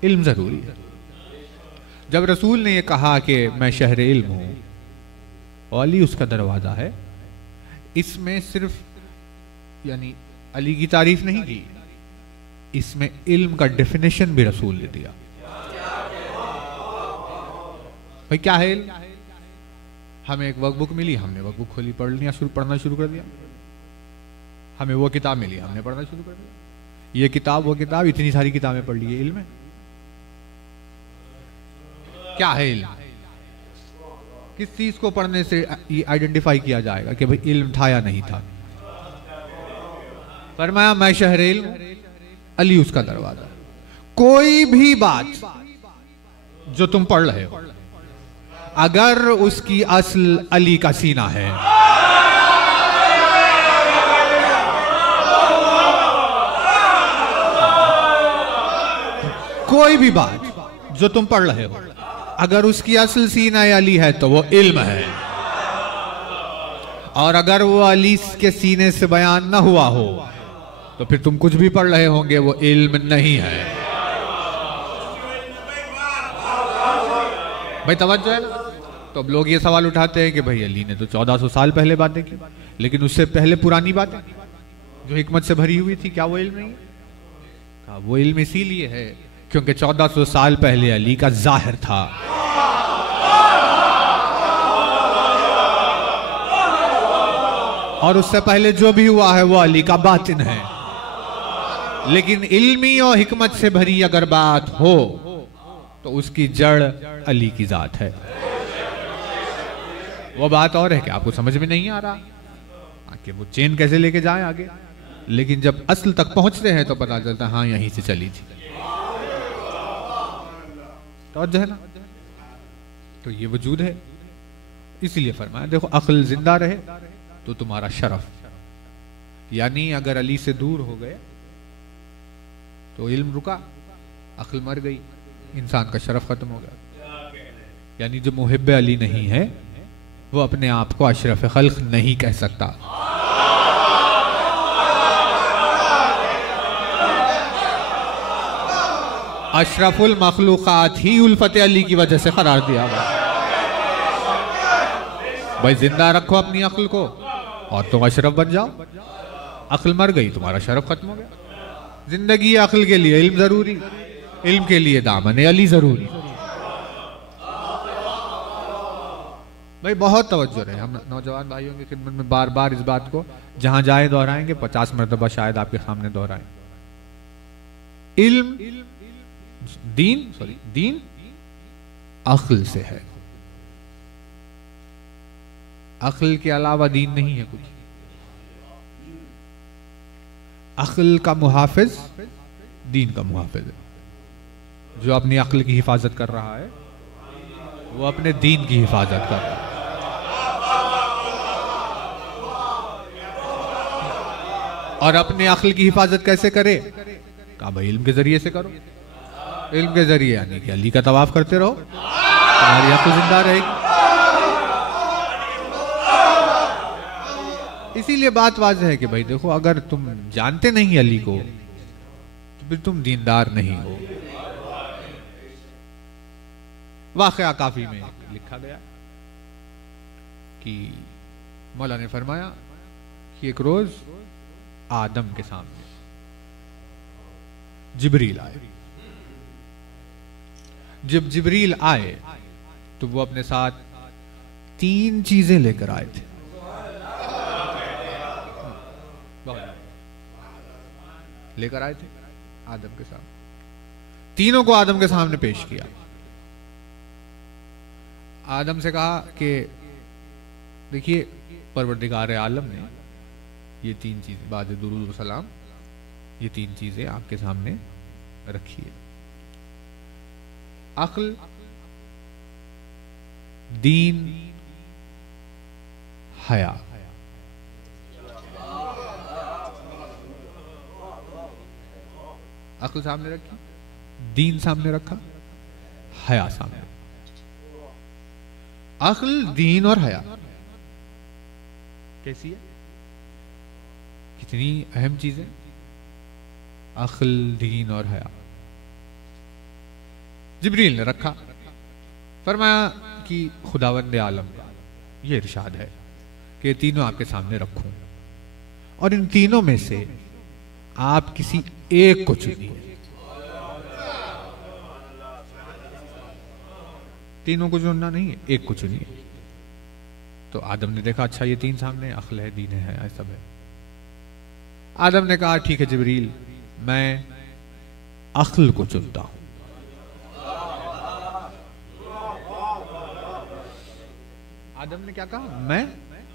इल्म जरूरी है। जब रसूल ने यह कहा कि मैं शहर इल्म हूं और अली उसका दरवाजा है, इसमें सिर्फ यानी अली की तारीफ नहीं की, इसमें इल्म का डेफिनेशन भी रसूल ने दिया। भाई क्या है इल्म? हमें एक वर्कबुक मिली, हमने वर्कबुक खोली, पढ़ना शुरू कर दिया। हमें वो किताब मिली, हमने पढ़ना शुरू कर दिया। ये किताब वो किताब, इतनी सारी किताबें पढ़ ली, है इल्म है? क्या है इल्म? किस चीज को पढ़ने से आइडेंटिफाई किया जाएगा कि भाई इल्म था या नहीं था? फरमाया मैं शहर इल्म, अली उसका दरवाजा। कोई भी बात जो तुम पढ़ रहे हो, अगर उसकी असल अली का सीना है, कोई भी बात जो तुम पढ़ रहे हो अगर उसकी असल सीना अली है तो वो इल्म है, और अगर वो अली के सीने से बयान ना हुआ हो तो फिर तुम कुछ भी पढ़ रहे होंगे, वो इल्म नहीं है। भाई तवज्जो है ना? तो अब लोग ये सवाल उठाते हैं कि भाई अली ने तो 1400 साल पहले बातें की, लेकिन उससे पहले पुरानी बातें जो हिकमत से भरी हुई थी, क्या वो इल्म नहीं है? कहा वो इल्म इसीलिए है क्योंकि 1400 साल पहले अली का जाहिर था। और उससे पहले जो भी हुआ है वो अली का बातिन है। लेकिन इल्मी और हिकमत से भरी अगर बात हो तो उसकी जड़ अली की जात है। वो बात और है कि आपको समझ में नहीं आ रहा कि वो चेन कैसे लेके जाए आगे, लेकिन जब असल तक पहुंचते हैं तो पता चलता है हाँ यहीं से चली थी। तो है ना? तो ये वजूद है, इसीलिए फरमाया देखो अक्ल जिंदा रहे तो तुम्हारा शरफ, यानी अगर अली से दूर हो गए तो इल्म रुका, अक्ल मर गई, इंसान का शरफ खत्म हो गया। यानी जो मुहिब अली नहीं है वो अपने आप को अशरफ खल्क नहीं कह सकता। अशरफुल मखलूकात ही उल्फत अली की वजह से करार दिया गया। भाई जिंदा रखो अपनी अक्ल को और तुम अशरफ बन जाओ। अक्ल मर गई, तुम्हारा शरफ खत्म हो गया। जिंदगी अक्ल के लिए इल्म जरूरी, इल्म के लिए दामन अली जरूरी। भाई बहुत तवज्जो रहे, हम नौजवान भाइयों की खिदमत में बार बार इस बात को जहां जाए दोहराएंगे, 50 मरतबा शायद आपके सामने दोहराएं। इल्म दीन अक्ल से है, अक्ल के अलावा दीन नहीं है कुछ। अक्ल का मुहाफिज दीन का मुहाफिज है। जो अपनी अक्ल की हिफाजत कर रहा है वो अपने दीन की हिफाजत कर रहा है। और अपने अक्ल की हिफाजत कैसे करे? कहा भाई इल्म के जरिए से करो। इल्म के जरिए यानी कि अली का तवाफ करते रहो, तुम्हारी अक्ल जिंदा रहेगी। इसीलिए बात वाज़ेह है कि भाई देखो, अगर तुम जानते नहीं अली को तो फिर तुम दीनदार नहीं हो। वाक़या काफी में लिखा गया कि मौला ने फरमाया कि एक रोज आदम के सामने जिब्रील आए। जब जिब्रील आए तो वो अपने साथ 3 चीजें लेकर आए थे। लेकर आए थे आदम के सामने, तीनों को आदम के सामने पेश किया। आदम से कहा कि देखिए परवरदिगार आलम ने ये 3 चीजें बाद दुरूद व सलाम, ये 3 चीजें आपके सामने रखी है। अक्ल, दीन, हया। अक्ल सामने रखी, दीन सामने रखा, हया सामने। अक्ल, दीन और हया कैसी है? कितनी अहम चीजें, अक्ल, दीन और हया। जिब्रील ने रखा, फरमाया कि खुदावंद आलम का ये इरशाद है कि तीनों आपके सामने रखूं और इन तीनों में से आप किसी एक को चुनिए। तीनों को चुनना नहीं है, एक को चुनिए। तो आदम ने देखा अच्छा ये 3 सामने, अक्ल है, दीन है, सब है। आदम ने कहा ठीक है जिब्रील, मैं अक्ल को चुनता हूं। आदम ने क्या कहा? मैं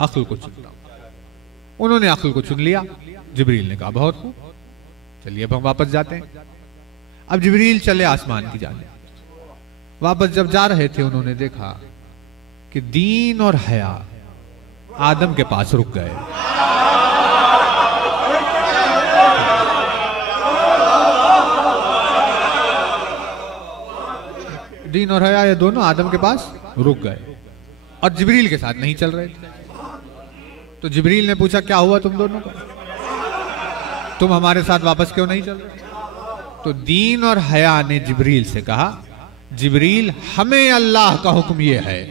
अक्ल को चुनता हूं। उन्होंने अक्ल को चुन लिया। जिब्रील ने कहा बहुत खूब, चलिए अब हम वापस जाते हैं। अब जिब्रील चले आसमान की जाने। वापस जब जा रहे थे उन्होंने देखा कि दीन और हया आदम के पास रुक गए। दीन और हया ये दोनों आदम के पास रुक गए और जिब्रील के साथ नहीं चल रहे थे। तो जिब्रील ने पूछा क्या हुआ तुम दोनों को, तुम हमारे साथ वापस क्यों नहीं चल रहे? तो दीन और हया ने जिब्रील से कहा जिब्रील हमें अल्लाह का हुक्म यह है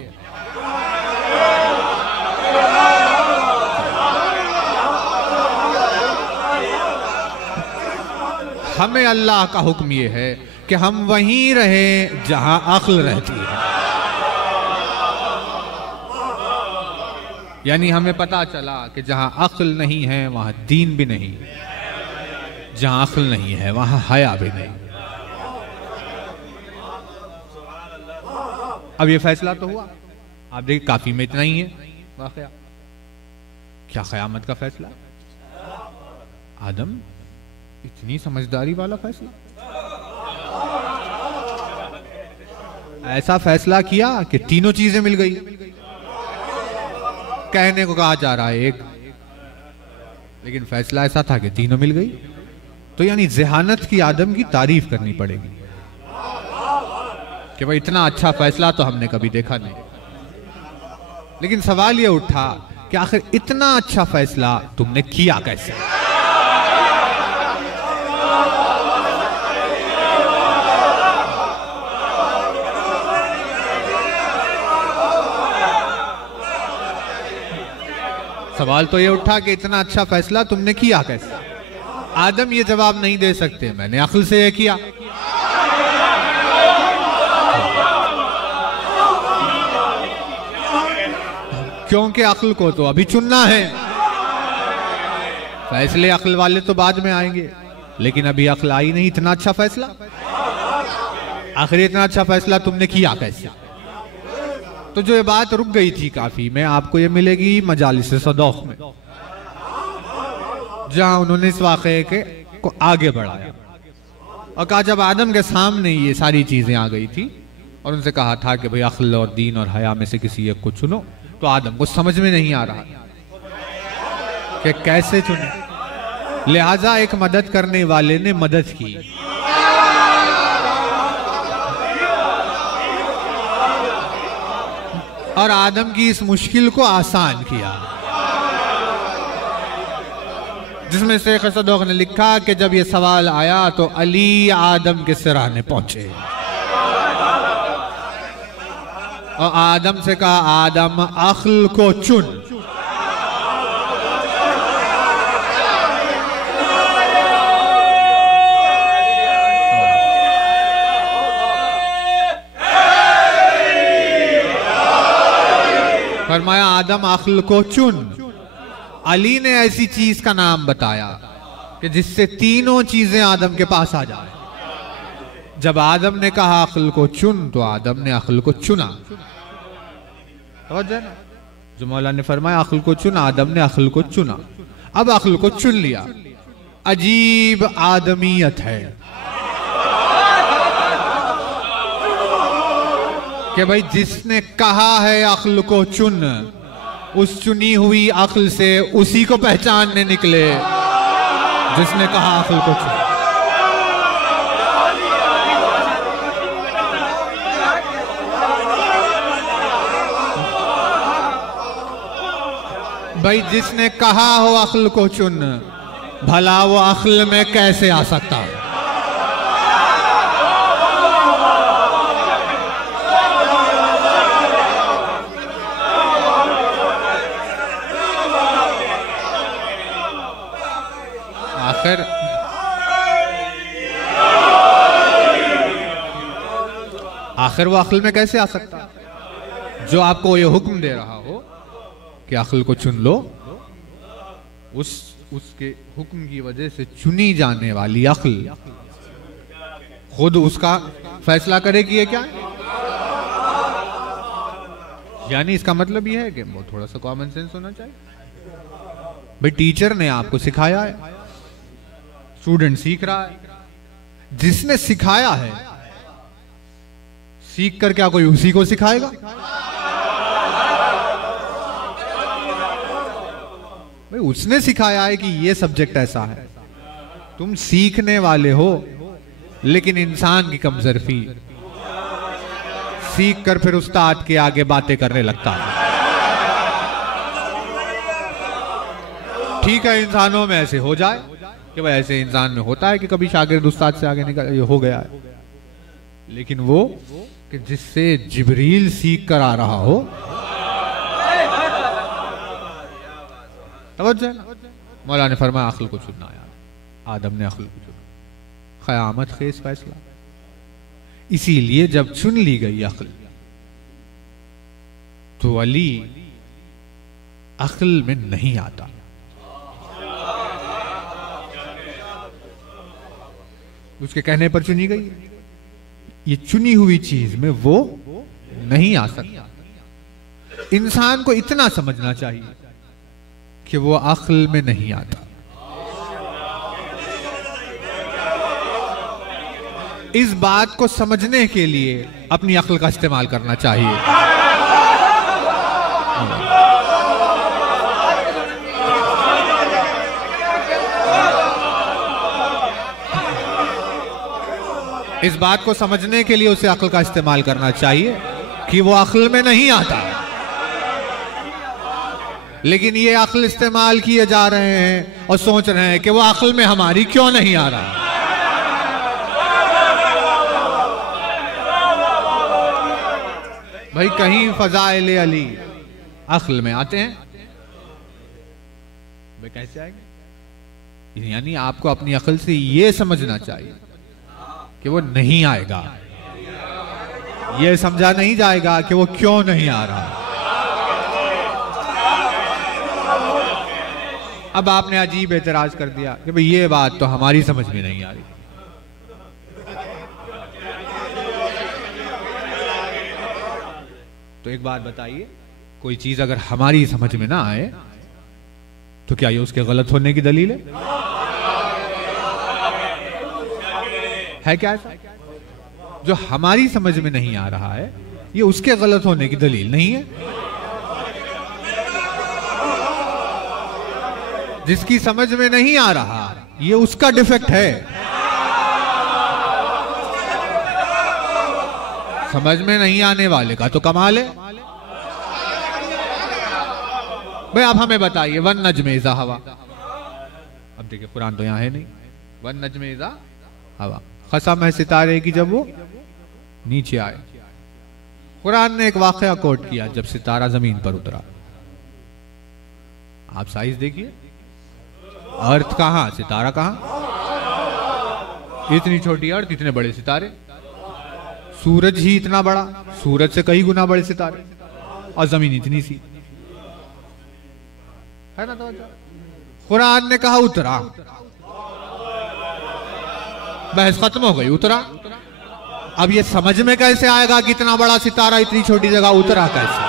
हमें अल्लाह का हुक्म यह है कि हम वहीं रहे जहां अक्ल रहती है। यानी हमें पता चला कि जहां अक्ल नहीं है वहां दीन भी नहीं, जहां अक्ल नहीं है वहां हया भी नहीं। अब ये फैसला तो हुआ, आप देखिए काफी में इतना ही है वाकया। क्या क़यामत का फैसला? आदम इतनी समझदारी वाला फैसला, ऐसा फैसला किया कि तीनों चीजें मिल गई। कहने को कहा जा रहा है एक, लेकिन फैसला ऐसा था कि तीनों मिल गई। तो यानी ज़हानत की आदम की तारीफ करनी पड़ेगी कि भाई इतना अच्छा फैसला तो हमने कभी देखा नहीं। लेकिन सवाल यह उठा कि आखिर इतना अच्छा फैसला तुमने किया कैसे? सवाल तो ये उठा कि इतना अच्छा फैसला तुमने किया कैसे? आदम ये जवाब नहीं दे सकते, मैंने अक्ल से ये किया। क्योंकि अक्ल को तो अभी चुनना है, फैसले अक्ल वाले तो बाद में आएंगे, लेकिन अभी अक्ल आई नहीं। इतना अच्छा फैसला, आखिर इतना अच्छा फैसला तुमने किया कैसे? तो जो ये बात रुक गई थी काफी में, आपको ये मिलेगी मजालिस सदौख में, जहां उन्होंने इस वाक़े के को आगे बढ़ाया और कहा जब आदम के सामने ये सारी चीजें आ गई थी और उनसे कहा था कि भाई अक्ल और दीन और हया में से किसी एक को चुनो, तो आदम को समझ में नहीं आ रहा कि कैसे चुने। लिहाजा एक मदद करने वाले ने मदद की, और आदम की इस मुश्किल को आसान किया, जिसमें शेख सदौख ने लिखा कि जब ये सवाल आया तो अली आदम के सिराने पहुंचे और आदम से कहा, आदम अक्ल को चुन। फरमाया आदम अक्ल को चुन। अली ने ऐसी चीज का नाम बताया कि जिससे तीनों चीजें आदम के पास आ जाए। जब आदम ने कहा अक्ल को चुन, तो आदम ने अक्ल को चुना। जो मौला ने फरमाया अक्ल को चुन, आदम ने अक्ल को चुना। अब अक्ल को चुन लिया। अजीब आदमियत है कि भाई जिसने कहा है अक्ल को चुन, उस चुनी हुई अक्ल से उसी को पहचानने निकले जिसने कहा अक्ल को चुन। भाई जिसने कहा हो अक्ल को चुन, भला वो अक्ल में कैसे आ सकता है? आखिर वो अक्ल में कैसे आ सकता है? जो आपको ये हुक्म दे रहा हो कि अक्ल को चुन लो, उसके हुक्म की वजह से चुनी जाने वाली अक्ल खुद उसका फैसला करेगी है क्या? यानी इसका मतलब ये है कि वो थोड़ा सा कॉमन सेंस होना चाहिए। भाई टीचर ने आपको सिखाया है, स्टूडेंट सीख रहा है, जिसने सिखाया है सीख कर क्या कोई उसी को सिखाएगा? भाई उसने सिखाया है कि ये सब्जेक्ट ऐसा है, तुम सीखने वाले हो, लेकिन इंसान की कमजोरी, सीख कर फिर उस्ताद के आगे बातें करने लगता है। ठीक है, इंसानों में ऐसे हो जाए कि भाई ऐसे इंसान में होता है कि कभी शागिर्द उस्ताद से आगे निकल, ये हो गया है, लेकिन वो कि जिससे जिब्रील सीख कर आ रहा हो, मौला ने फरमाया अक्ल को चुनना। यार आदम ने अक्ल को चुना, क़यामत खेज फैसला। इसीलिए जब चुन ली गई अक्ल, तो अली अक्ल में नहीं आता। उसके कहने पर चुनी गई, ये चुनी हुई चीज में वो नहीं आ सकता। इंसान को इतना समझना चाहिए कि वो अक्ल में नहीं आता। इस बात को समझने के लिए अपनी अक्ल का इस्तेमाल करना चाहिए। इस बात को समझने के लिए उसे अक्ल का इस्तेमाल करना चाहिए कि वो अक्ल में नहीं आता, लेकिन ये अक्ल इस्तेमाल किए जा रहे हैं और सोच रहे हैं कि वो अक्ल में हमारी क्यों नहीं आ रहा। भाई कहीं फज़ाइल अली अक्ल में आते हैं, वे कैसे आएंगे? यानी आपको अपनी अकल से ये समझना चाहिए कि वो नहीं आएगा, ये समझा नहीं जाएगा कि वो क्यों नहीं आ रहा। अब आपने अजीब एतराज कर दिया कि भाई ये बात तो हमारी समझ में नहीं आ रही। तो एक बात बताइए, कोई चीज अगर हमारी समझ में ना आए तो क्या ये उसके गलत होने की दलील है क्या ऐसा? जो हमारी समझ में नहीं आ रहा है ये उसके गलत होने की दलील नहीं है। जिसकी समझ में नहीं आ रहा ये उसका डिफेक्ट है। समझ में नहीं आने वाले का तो कमाल है। भाई आप हमें बताइए, वन नज्म इज़ा हवा, अब देखिए कुरान तो यहां है नहीं। वन नज्म इज़ा हवा, कसम है सितारे की जब वो नीचे आए। कुरान ने एक वाकया कोट किया जब सितारा जमीन पर उतरा। आप साइज देखिए, अर्थ कहां, सितारा कहां। इतनी छोटी अर्थ, इतने बड़े सितारे। सूरज ही इतना बड़ा, सूरज से कई गुना बड़े सितारे, और जमीन इतनी सी है ना। तो कुरान ने कहा उतरा, बहस खत्म हो गई, उतरा। अब ये समझ में कैसे आएगा कि इतना बड़ा सितारा इतनी छोटी जगह उतरा कैसे?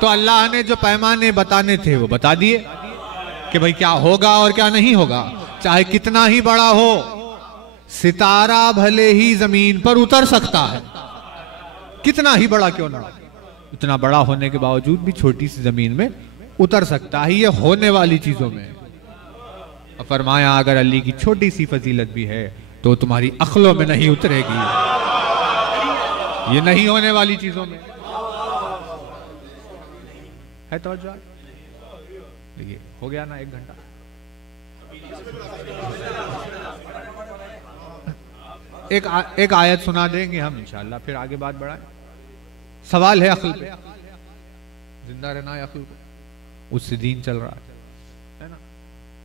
तो अल्लाह ने जो पैमाने बताने थे वो बता दिए कि भाई क्या होगा और क्या नहीं होगा। चाहे कितना ही बड़ा हो, सितारा भले ही जमीन पर उतर सकता है, कितना ही बड़ा क्यों ना। इतना बड़ा होने के बावजूद भी छोटी सी जमीन में उतर सकता है। ये होने वाली चीजों में। फरमाया अगर अली की छोटी सी फजीलत भी है तो तुम्हारी अक्लों में नहीं उतरेगी, ये नहीं होने वाली चीजों में है। तो देखिए हो गया ना 1 घंटा। एक आयत सुना देंगे हम इंशाल्लाह, फिर आगे बात बढ़ाएं। सवाल है अक्ल पे, जिंदा रहना है अक्ल को, उससे दीन चल रहा है ना।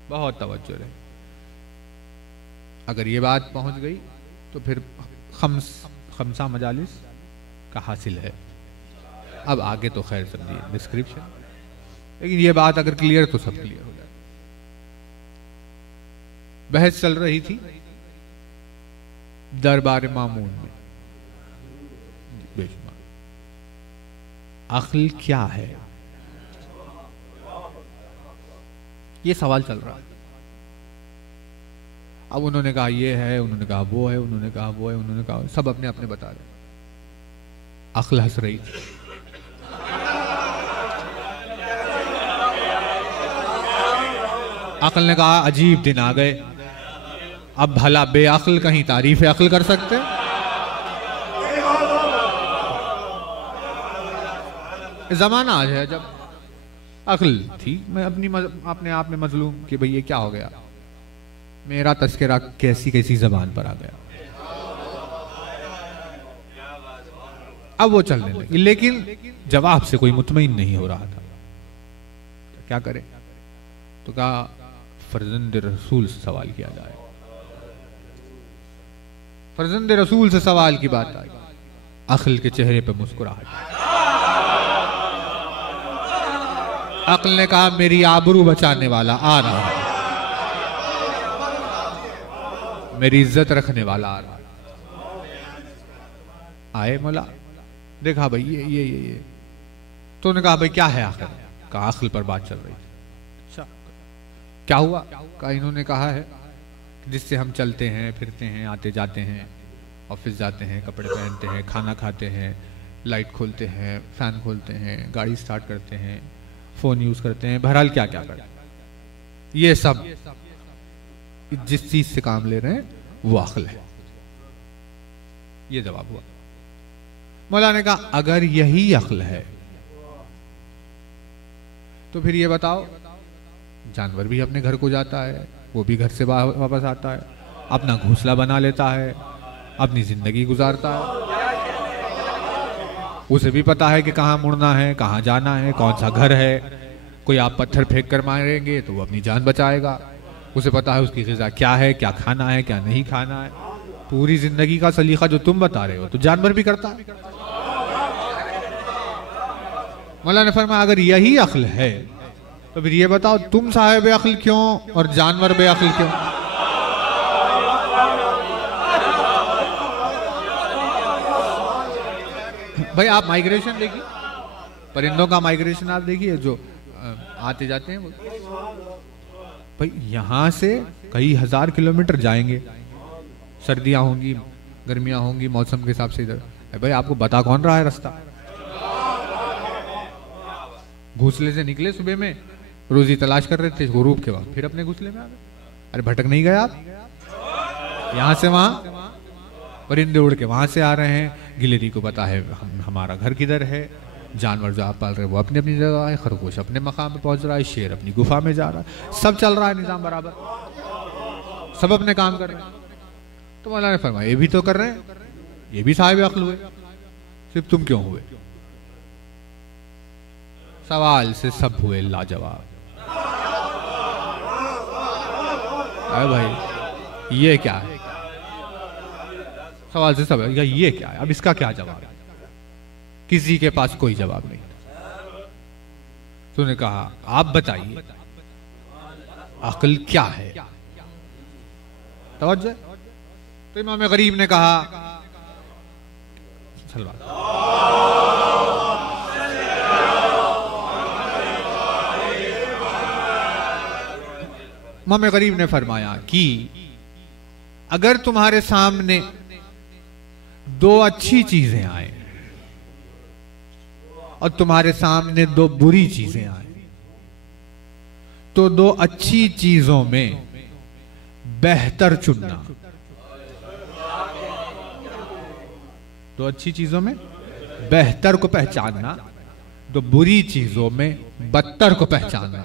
बहुत तवज्जो रहे। अगर ये बात पहुंच गई तो फिर खमसा मजालिस का हासिल है। अब आगे तो खैर समझिए डिस्क्रिप्शन, लेकिन ये बात अगर क्लियर तो सब क्लियर हो जाए। बहस चल रही थी दरबार मामून में, बेशुमार अक्ल क्या है, ये सवाल चल रहा है। अब उन्होंने कहा ये है, उन्होंने कहा वो है, उन्होंने कहा वो है, उन्होंने कहा, सब अपने अपने बता रहे। अक्ल हंस रही थी। अक्ल ने कहा अजीब दिन आ गए, अब भला बेअक्ल कहीं तारीफ अक्ल कर सकते? जमाना आज है जब अक्ल थी, मैं अपने आप में मजलूम कि भाई ये क्या हो गया, मेरा तस्करा कैसी कैसी जबान पर आ गया। अब वो चलने लगी, लेकिन जवाब से कोई मुतमईन नहीं हो रहा था। क्या करे? तो कहा फर्जंद रसूल से सवाल किया जाए। फर्जंद रसूल से सवाल की बात आई, अक्ल के चेहरे पे मुस्कुराहट। अक्ल ने कहा मेरी आबरू बचाने वाला आ रहा है, मेरी इज्जत रखने वाला आ रहा है। आए मौला, देखा भाई ये तो उन्होंने कहा भाई क्या है आखिर? कहा अक्ल पर बात चल रही थी। अच्छा क्या हुआ? कहा इन्होंने कहा है जिससे हम चलते हैं, फिरते हैं, आते जाते हैं, ऑफिस जाते हैं, कपड़े पहनते हैं, खाना खाते हैं, लाइट खोलते हैं, फैन खोलते हैं, गाड़ी स्टार्ट करते हैं, फोन यूज करते हैं, बहरहाल क्या क्या करते हैं, ये सब जिस चीज से काम ले रहे हैं वो अक्ल है। ये जवाब हुआ। मौला ने कहा अगर यही अक्ल है तो फिर ये बताओ, जानवर भी अपने घर को जाता है, वो भी घर से वापस आता है, अपना घोंसला बना लेता है, अपनी जिंदगी गुजारता है, उसे भी पता है कि कहाँ मुड़ना है, कहाँ जाना है, कौन सा घर है। कोई आप पत्थर फेंक कर मारेंगे तो वो अपनी जान बचाएगा। उसे पता है उसकी ग़िज़ा क्या है, क्या खाना है, क्या नहीं खाना है। पूरी जिंदगी का सलीका जो तुम बता रहे हो तो जानवर भी करता है। मौला ने फरमाया अगर यही अक्ल है तो फिर ये बताओ तुम साहिब अक्ल क्यों और जानवर बेअक्ल क्यों? भाई आप माइग्रेशन देखिए, परिंदों का माइग्रेशन आप देखिए, जो आते जाते हैं वो भाई यहां से कई हजार किलोमीटर जाएंगे। सर्दियां होंगी, गर्मियां होंगी, मौसम के हिसाब से इधर। भाई आपको बता कौन रहा है रास्ता? घोंसले से निकले सुबह में, रोजी तलाश कर रहे थे, गुरूब के बाद फिर अपने घोंसले में आ गए। अरे भटक नहीं गए आप? यहां से वहां परिंदे उड़ के वहां से आ रहे हैं। गिलहरी को पता है हमारा घर किधर है। जानवर जो आप पाल रहे हैं वो अपनी अपनी जगह है। खरगोश अपने मकाम पे पहुंच रहा है, शेर अपनी गुफा में जा रहा है। सब चल रहा है निजाम बराबर, सब अपने काम कर रहे हैं। तो मौला ने फरमाया ये भी तो कर रहे हैं, ये भी साहिब अक्ल हुए, सिर्फ तुम क्यों हुए? सवाल से सब हुए लाजवाब। अरे भाई ये क्या है? सवाल से सब ये क्या है? अब इसका क्या जवाब? किसी के पास कोई जवाब नहीं। तूने कहा आप बताइए अक्ल क्या है? तवज्जो। तो इमाम गरीब ने कहा इमाम गरीब ने फरमाया कि अगर तुम्हारे सामने दो अच्छी चीजें आए और तुम्हारे सामने दो बुरी चीजें आए, तो दो अच्छी चीजों में बेहतर चुनना। दो अच्छी चीजों में बेहतर को पहचानना, दो बुरी चीजों में बदतर को पहचानना।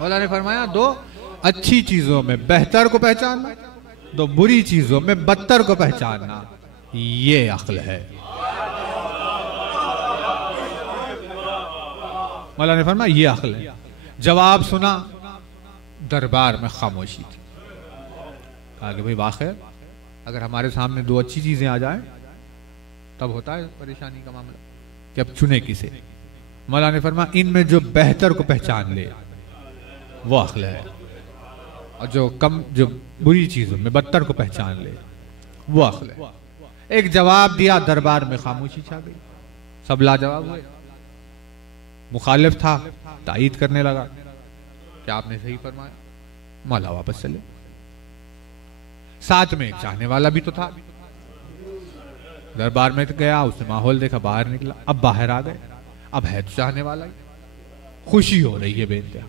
मौला ने फरमाया दो अच्छी चीजों में बेहतर को पहचानना, दो बुरी चीजों में बदतर को पहचानना, ये अक्ल है। मौला ने फरमाया ये अक्ल है। जवाब सुना, दरबार में खामोशी थी। आगे भाई वाक़ई अगर हमारे सामने दो अच्छी चीजें आ जाएं तब होता है परेशानी का मामला कि अब चुने किसे। मौला ने फरमाया इनमें जो बेहतर को पहचान ले वो अक्ल है, और जो बुरी चीजों में बदतर को पहचान ले वो अक्ल है। एक जवाब दिया, दरबार में खामोशी छा गई। सब लाजवाब हुए। मुखालिफ था, तायीद करने लगा कि आपने सही फरमाया। मौला वापस चले। साथ में एक चाहने वाला भी तो था। दरबार में तो गया, उसने माहौल देखा, बाहर निकला। अब बाहर आ गए, अब है तो चाहने वाला ही। खुशी हो रही है बेइंतहा।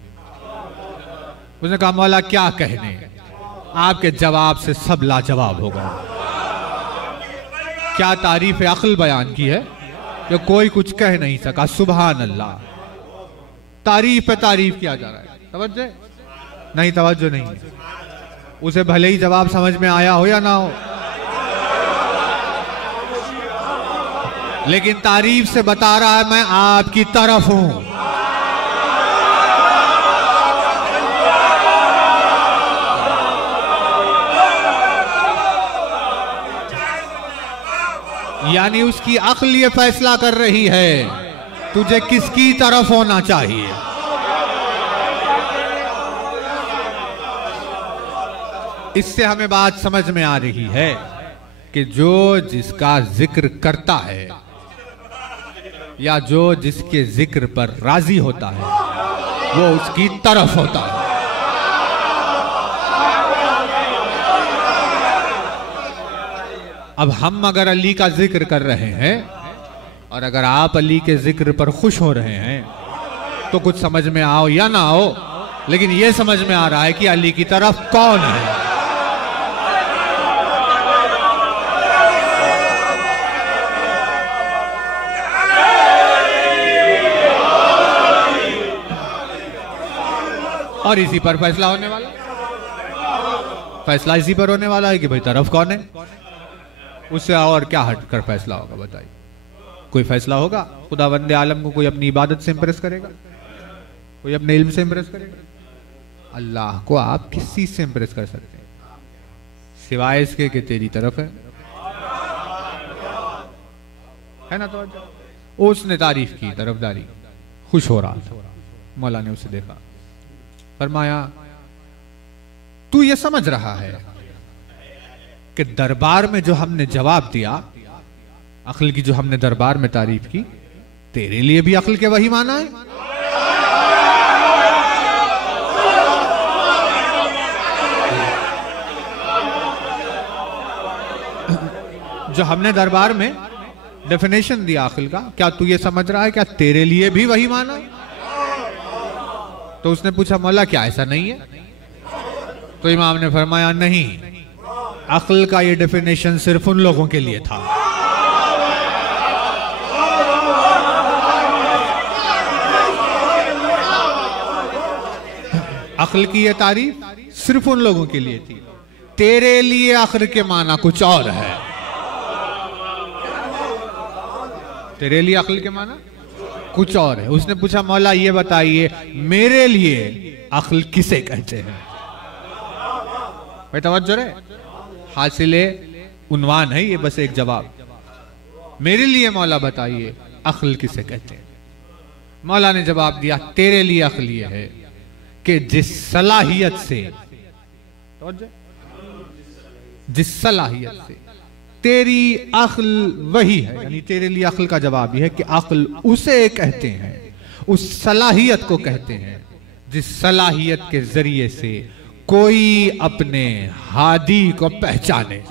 उसने कहा मौला क्या कहने, आपके जवाब से सब लाजवाब हो गए। क्या तारीफ अक्ल बयान की है कि कोई कुछ कह नहीं सका। सुभान अल्लाह, तारीफ पे तारीफ किया जा रहा है। तवज्जो नहीं, तवज्जो नहीं। उसे भले ही जवाब समझ में आया हो या ना हो, लेकिन तारीफ से बता रहा है मैं आपकी तरफ हूं। यानी उसकी अक्ल ये फैसला कर रही है तुझे किसकी तरफ होना चाहिए। इससे हमें बात समझ में आ रही है कि जो जिसका जिक्र करता है या जो जिसके जिक्र पर राजी होता है वो उसकी तरफ होता है। अब हम अगर अली का जिक्र कर रहे हैं और अगर आप अली के जिक्र पर खुश हो रहे हैं तो कुछ समझ में आओ या ना आओ, लेकिन यह समझ में आ रहा है कि अली की तरफ कौन है। और इसी पर फैसला होने वाला। फैसला इसी पर होने वाला है कि भाई तरफ कौन है, उससे और क्या हटकर फैसला होगा बताइए? कोई फैसला होगा? खुदावंदे आलम को कोई अपनी इबादत से इंप्रेस करेगा? कोई अपने इल्म से इंप्रेस करेगा? अल्लाह को आप किस चीज से इंप्रेस कर सकते हैं सिवाय इसके कि तेरी तरफ है ना? तो उसने तारीफ की, तरफदारी, खुश हो रहा था। मौला ने उसे देखा, फरमाया तू ये समझ रहा है कि दरबार में जो हमने जवाब दिया, अक्ल की जो हमने दरबार में तारीफ की, तेरे लिए भी अक्ल के वही माना है? जो हमने दरबार में डेफिनेशन दिया अक्ल का, क्या तू ये समझ रहा है क्या तेरे लिए भी वही माना है? तो उसने पूछा मौला क्या ऐसा नहीं है? तो इमाम ने फरमाया नहीं, अक्ल का ये डेफिनेशन सिर्फ उन लोगों के लिए था। अक्ल की ये तारीफ सिर्फ उन लोगों के लिए थी, तेरे लिए अक्ल के माना कुछ और है। तेरे लिए अक्ल के माना कुछ और है। उसने पूछा मौला ये बताइए मेरे लिए अक्ल किसे कहते हैं? भाई तवज्जो रहे, हासिले उन्वान है ये, बस एक जवाब। मेरे लिए मौला बताइए अक्ल किसे कहते हैं? मौला ने जवाब दिया तेरे लिए अक्ल ये है कि जिस सलाहियत से तेरी अक्ल वही है, यानी तेरे लिए अक्ल का जवाब यह है कि अक्ल उसे कहते हैं, उस सलाहियत को कहते हैं जिस सलाहियत के जरिए से कोई अपने हादी को पहचाने।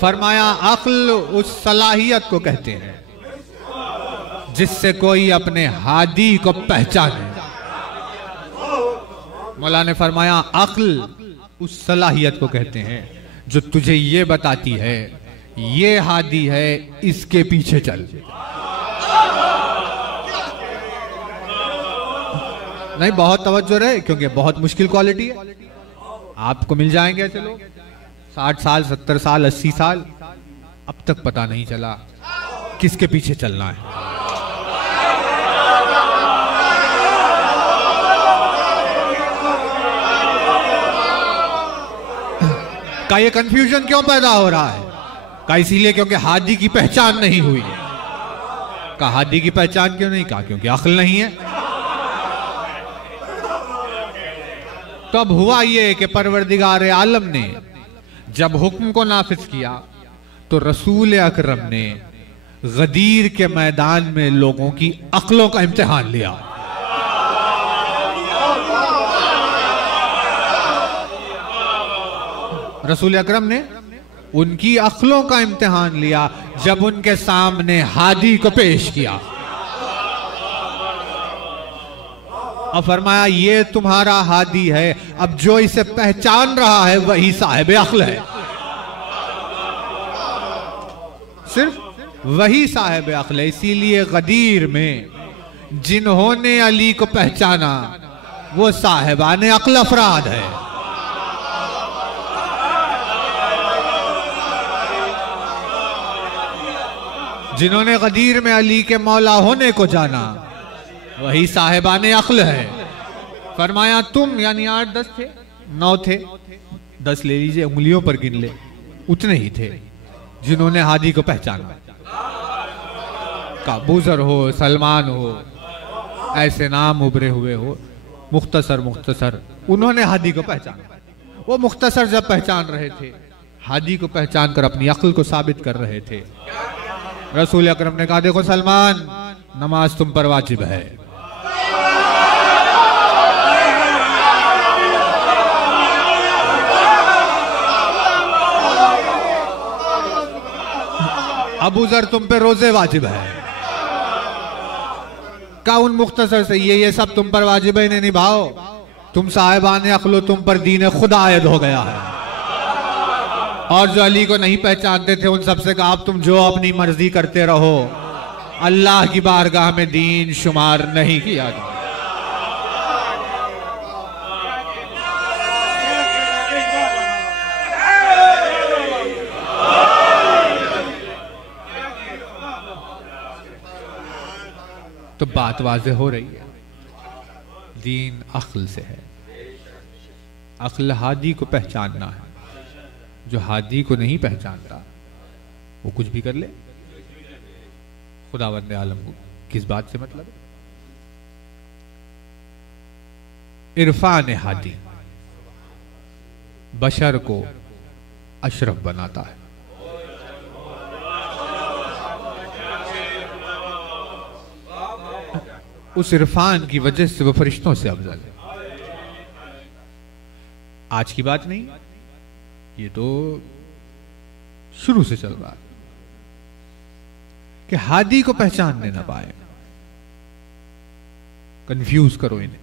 फरमाया अक्ल उस सलाहियत को कहते हैं जिससे कोई अपने हादी को पहचाने। मौला ने फरमाया अक्ल उस सलाहियत को कहते हैं जो तुझे ये बताती है ये हादी है, इसके पीछे चल। नहीं, बहुत तवज्जो रहे क्योंकि बहुत मुश्किल क्वालिटी है। आपको मिल जाएंगे ऐसे लोग 60 साल 70 साल 80 साल, अब तक पता नहीं चला किसके पीछे चलना है। का ये कंफ्यूजन क्यों पैदा हो रहा है? का इसीलिए क्योंकि हादी की पहचान नहीं हुई। का हादी की पहचान क्यों नहीं? कहा क्योंकि अक्ल नहीं है। तो अब हुआ ये कि परवरदिगार आलम ने जब हुक्म को नाफिज किया तो रसूल अकरम ने गदीर के मैदान में लोगों की अक्लों का इम्तिहान लिया। रसूल अकरम ने उनकी अक्लों का इम्तिहान लिया जब उनके सामने हादी को पेश किया और फरमाया ये तुम्हारा हादी है। अब जो इसे पहचान रहा है वही साहिब अक्ल है, सिर्फ वही साहिब अक्ल है। इसीलिए गदीर में जिन्होंने अली को पहचाना वो साहिबान अक्ल अफराद है। जिन्होंने गदीर में अली के मौला होने को जाना वही साहिबान अक्ल है। फरमाया तुम, यानी 8-10 थे, 9 थे, 10 ले लीजिए, उंगलियों पर गिन ले, उतने ही थे जिन्होंने हादी को पहचाना। काबूजर हो, सलमान हो, ऐसे नाम उभरे हुए हो, मुख्तसर उन्होंने हादी को पहचाना। वो मुख्तसर जब पहचान रहे थे, हादी को पहचान कर अपनी अक्ल को साबित कर रहे थे। रसूल अकरम ने कहा देखो सलमान, नमाज तुम पर वाजिब है। अबू जर तुम पे रोजे वाजिब है। का उन मुख्तसर से ये सब तुम पर वाजिब है, इन्हें निभाओ। तुम साहिबान अक्लो तुम पर दीन खुदा आयद हो गया है। और जो अली को नहीं पहचानते थे उन सबसे कहा अब तुम जो अपनी मर्जी करते रहो, अल्लाह की बारगाह में दीन शुमार नहीं किया गया। तो बात वाज़ेह हो रही है, दीन अक्ल से है। अक्ल हादी को पहचानना है। जो हादी को नहीं पहचानता वो कुछ भी कर ले। खुदावंद आलम को किस बात से मतलब है? इरफान हादी बशर को अशरफ बनाता है। उस इरफान की वजह से वो फरिश्तों से अफजल है। आज की बात नहीं, ये तो शुरू से चल रहा है कि हादी को पहचानने ना पाए। कंफ्यूज करो इन्हें,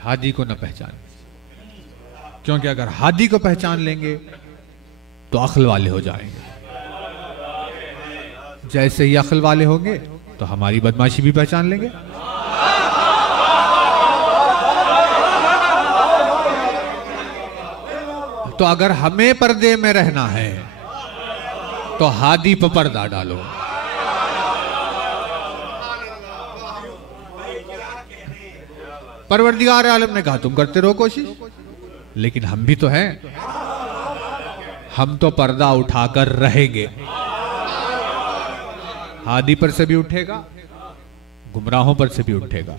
हादी को ना पहचाने, क्योंकि अगर हादी को पहचान लेंगे तो अक्ल वाले हो जाएंगे। जैसे ही अक्ल वाले होंगे तो हमारी बदमाशी भी पहचान लेंगे। तो अगर हमें पर्दे में रहना है तो हादी पर पर्दा डालो। परवरदिगार आलम ने कहा तुम करते रहो कोशिश, लेकिन हम भी तो हैं, हम तो पर्दा उठाकर रहेंगे। हादी पर से भी उठेगा, गुमराहों पर से भी उठेगा,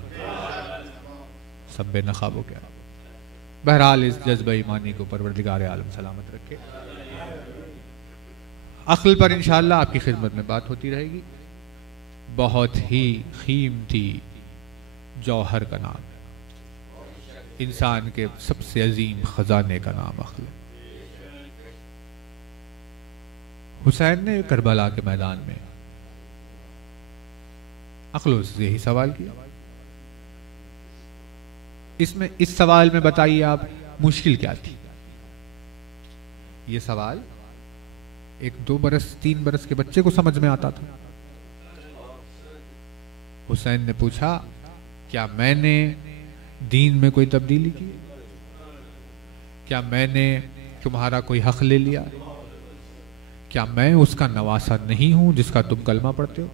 सब बेनकाब हो गया। बहरहाल इस जज्बा ईमानी को परवरदिगार आलम सलामत रखे। अक्ल पर इंशाअल्लाह आपकी खिदमत में बात होती रहेगी। बहुत ही कीमती जौहर का नाम है, इंसान के सबसे अजीम खजाने का नाम अक्ल। हुसैन ने करबला के मैदान में अक्ल से यही सवाल किया। इसमें इस सवाल में बताइए आप मुश्किल क्या थी? ये सवाल एक 2 बरस 3 बरस के बच्चे को समझ में आता था। हुसैन ने पूछा क्या मैंने दीन में कोई तब्दीली की? क्या मैंने तुम्हारा कोई हक ले लिया? क्या मैं उसका नवासा नहीं हूं जिसका तुम कलमा पढ़ते हो?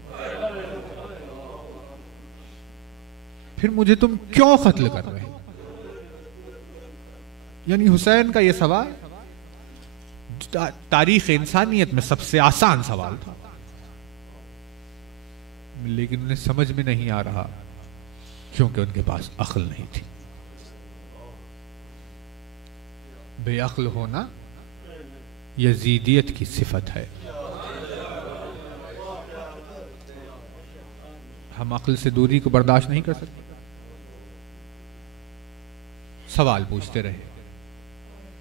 फिर मुझे तुम क्यों कत्ल कर रहे हो? यानी हुसैन का यह सवाल तारीख इंसानियत में सबसे आसान सवाल था, लेकिन उन्हें समझ में नहीं आ रहा क्योंकि उनके पास अक्ल नहीं थी। बेअक्ल होना यजीदियत की सिफत है। हम अक्ल से दूरी को बर्दाश्त नहीं कर सकते। सवाल पूछते रहे,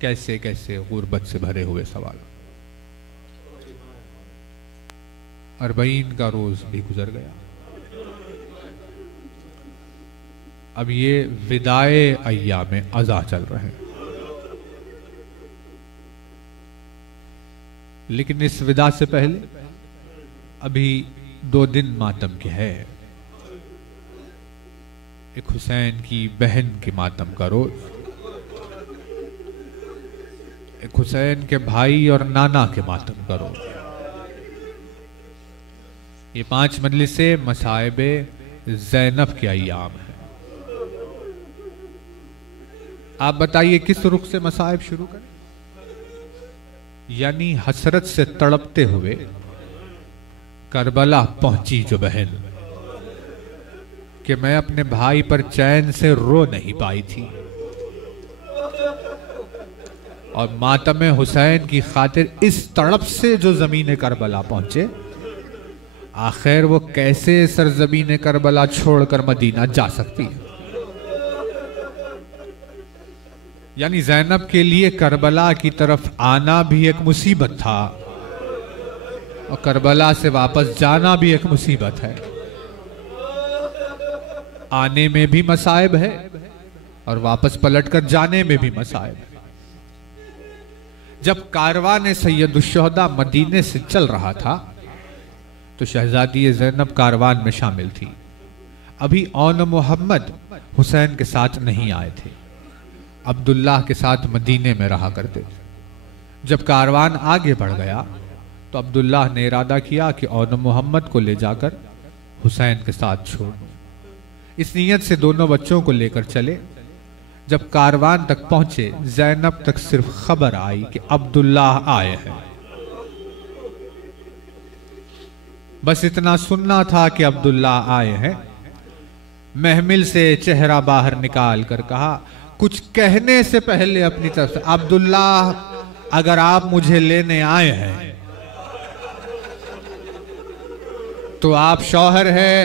कैसे कैसे गुर्बत से भरे हुए सवाल। 40 का रोज भी गुजर गया। अब ये विदाए अय्याम अज़ा चल रहे हैं, लेकिन इस विदा से पहले अभी 2 दिन मातम के है। एक हुसैन की बहन के मातम का रोज, एक हुसैन के भाई और नाना के मातम का रोज। ये 5 मजलिसे मसाइबे ज़ैनब के अय्याम है। आप बताइए किस रुख से मसाइब शुरू करें? यानी हसरत से तड़पते हुए करबला पहुंची जो बहन कि मैं अपने भाई पर चैन से रो नहीं पाई थी, और मातम हुसैन की खातिर इस तड़प से जो ज़मीन करबला पहुंचे, आखिर वो कैसे सरजमीन करबला छोड़कर मदीना जा सकती है? यानी ज़ैनब के लिए करबला की तरफ आना भी एक मुसीबत था और करबला से वापस जाना भी एक मुसीबत है। आने में भी मसाइब है और वापस पलटकर जाने में भी मसाइब। जब कारवान सैयदुश्शुहदा मदीने से चल रहा था तो शहजादी ज़ैनब कारवान में शामिल थी। अभी औन मोहम्मद हुसैन के साथ नहीं आए थे, अब्दुल्लाह के साथ मदीने में रहा करते थे। जब कारवान आगे बढ़ गया तो अब्दुल्लाह ने इरादा किया कि औन मोहम्मद को ले जाकर हुसैन के साथ छोड़ दूं। इस नीयत से दोनों बच्चों को लेकर चले। जब कारवान तक पहुंचे, ज़ैनब तक सिर्फ खबर आई कि अब्दुल्लाह आए हैं। बस इतना सुनना था कि अब्दुल्लाह आए हैं। महमिल से चेहरा बाहर निकाल कर कहा, कुछ कहने से पहले अपनी तरफ से, अब्दुल्लाह अगर आप मुझे लेने आए हैं तो आप शौहर है,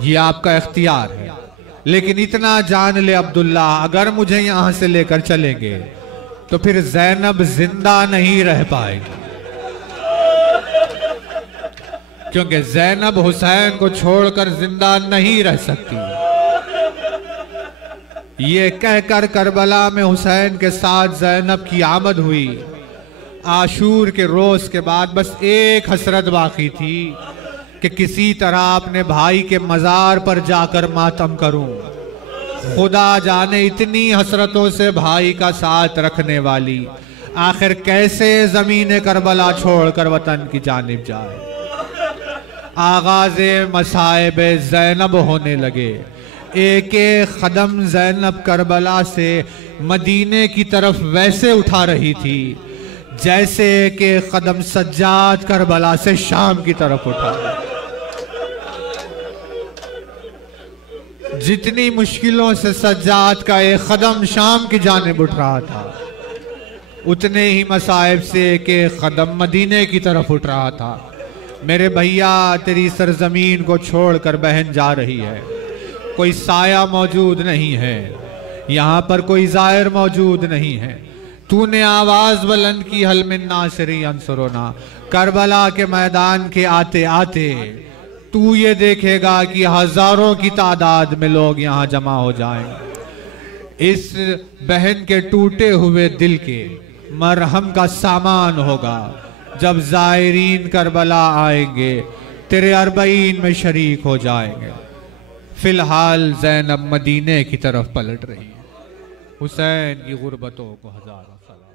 ये आपका इख्तियार है, लेकिन इतना जान ले अब्दुल्लाह, अगर मुझे यहां से लेकर चलेंगे तो फिर ज़ैनब जिंदा नहीं रह पाएगी, क्योंकि ज़ैनब हुसैन को छोड़कर जिंदा नहीं रह सकती। ये कहकर करबला में हुसैन के साथ ज़ैनब की आमद हुई। आशूर के रोज के बाद बस एक हसरत बाकी थी कि किसी तरह अपने भाई के मजार पर जाकर मातम करूं। खुदा जाने इतनी हसरतों से भाई का साथ रखने वाली आखिर कैसे ज़मीन करबला छोड़कर वतन की जानिब जाए। आगाज़े मसाइब ज़ैनब होने लगे। एक एक कदम ज़ैनब करबला से मदीने की तरफ वैसे उठा रही थी जैसे कि कदम सज्जाद करबला से शाम की तरफ उठा। जितनी मुश्किलों से सज्जाद का एक कदम शाम की जानिब उठ रहा था, उतने ही मसाइब से एक एक कदम मदीने की तरफ उठ रहा था। मेरे भैया, तेरी सरजमीन को छोड़कर बहन जा रही है। कोई साया मौजूद नहीं है, यहाँ पर कोई जायर मौजूद नहीं है। तूने आवाज बुलंद की, हल मिन नासिरी अंसुरना। करबला के मैदान के आते आते तू ये देखेगा कि हजारों की तादाद में लोग यहाँ जमा हो जाएं। इस बहन के टूटे हुए दिल के मरहम का सामान होगा जब जायरीन करबला आएंगे, तेरे अरबईन में शरीक हो जाएंगे। फिलहाल ज़ैनब मदीने की तरफ पलट रही है। हुसैन की गुर्बतों को हजारों सलाम।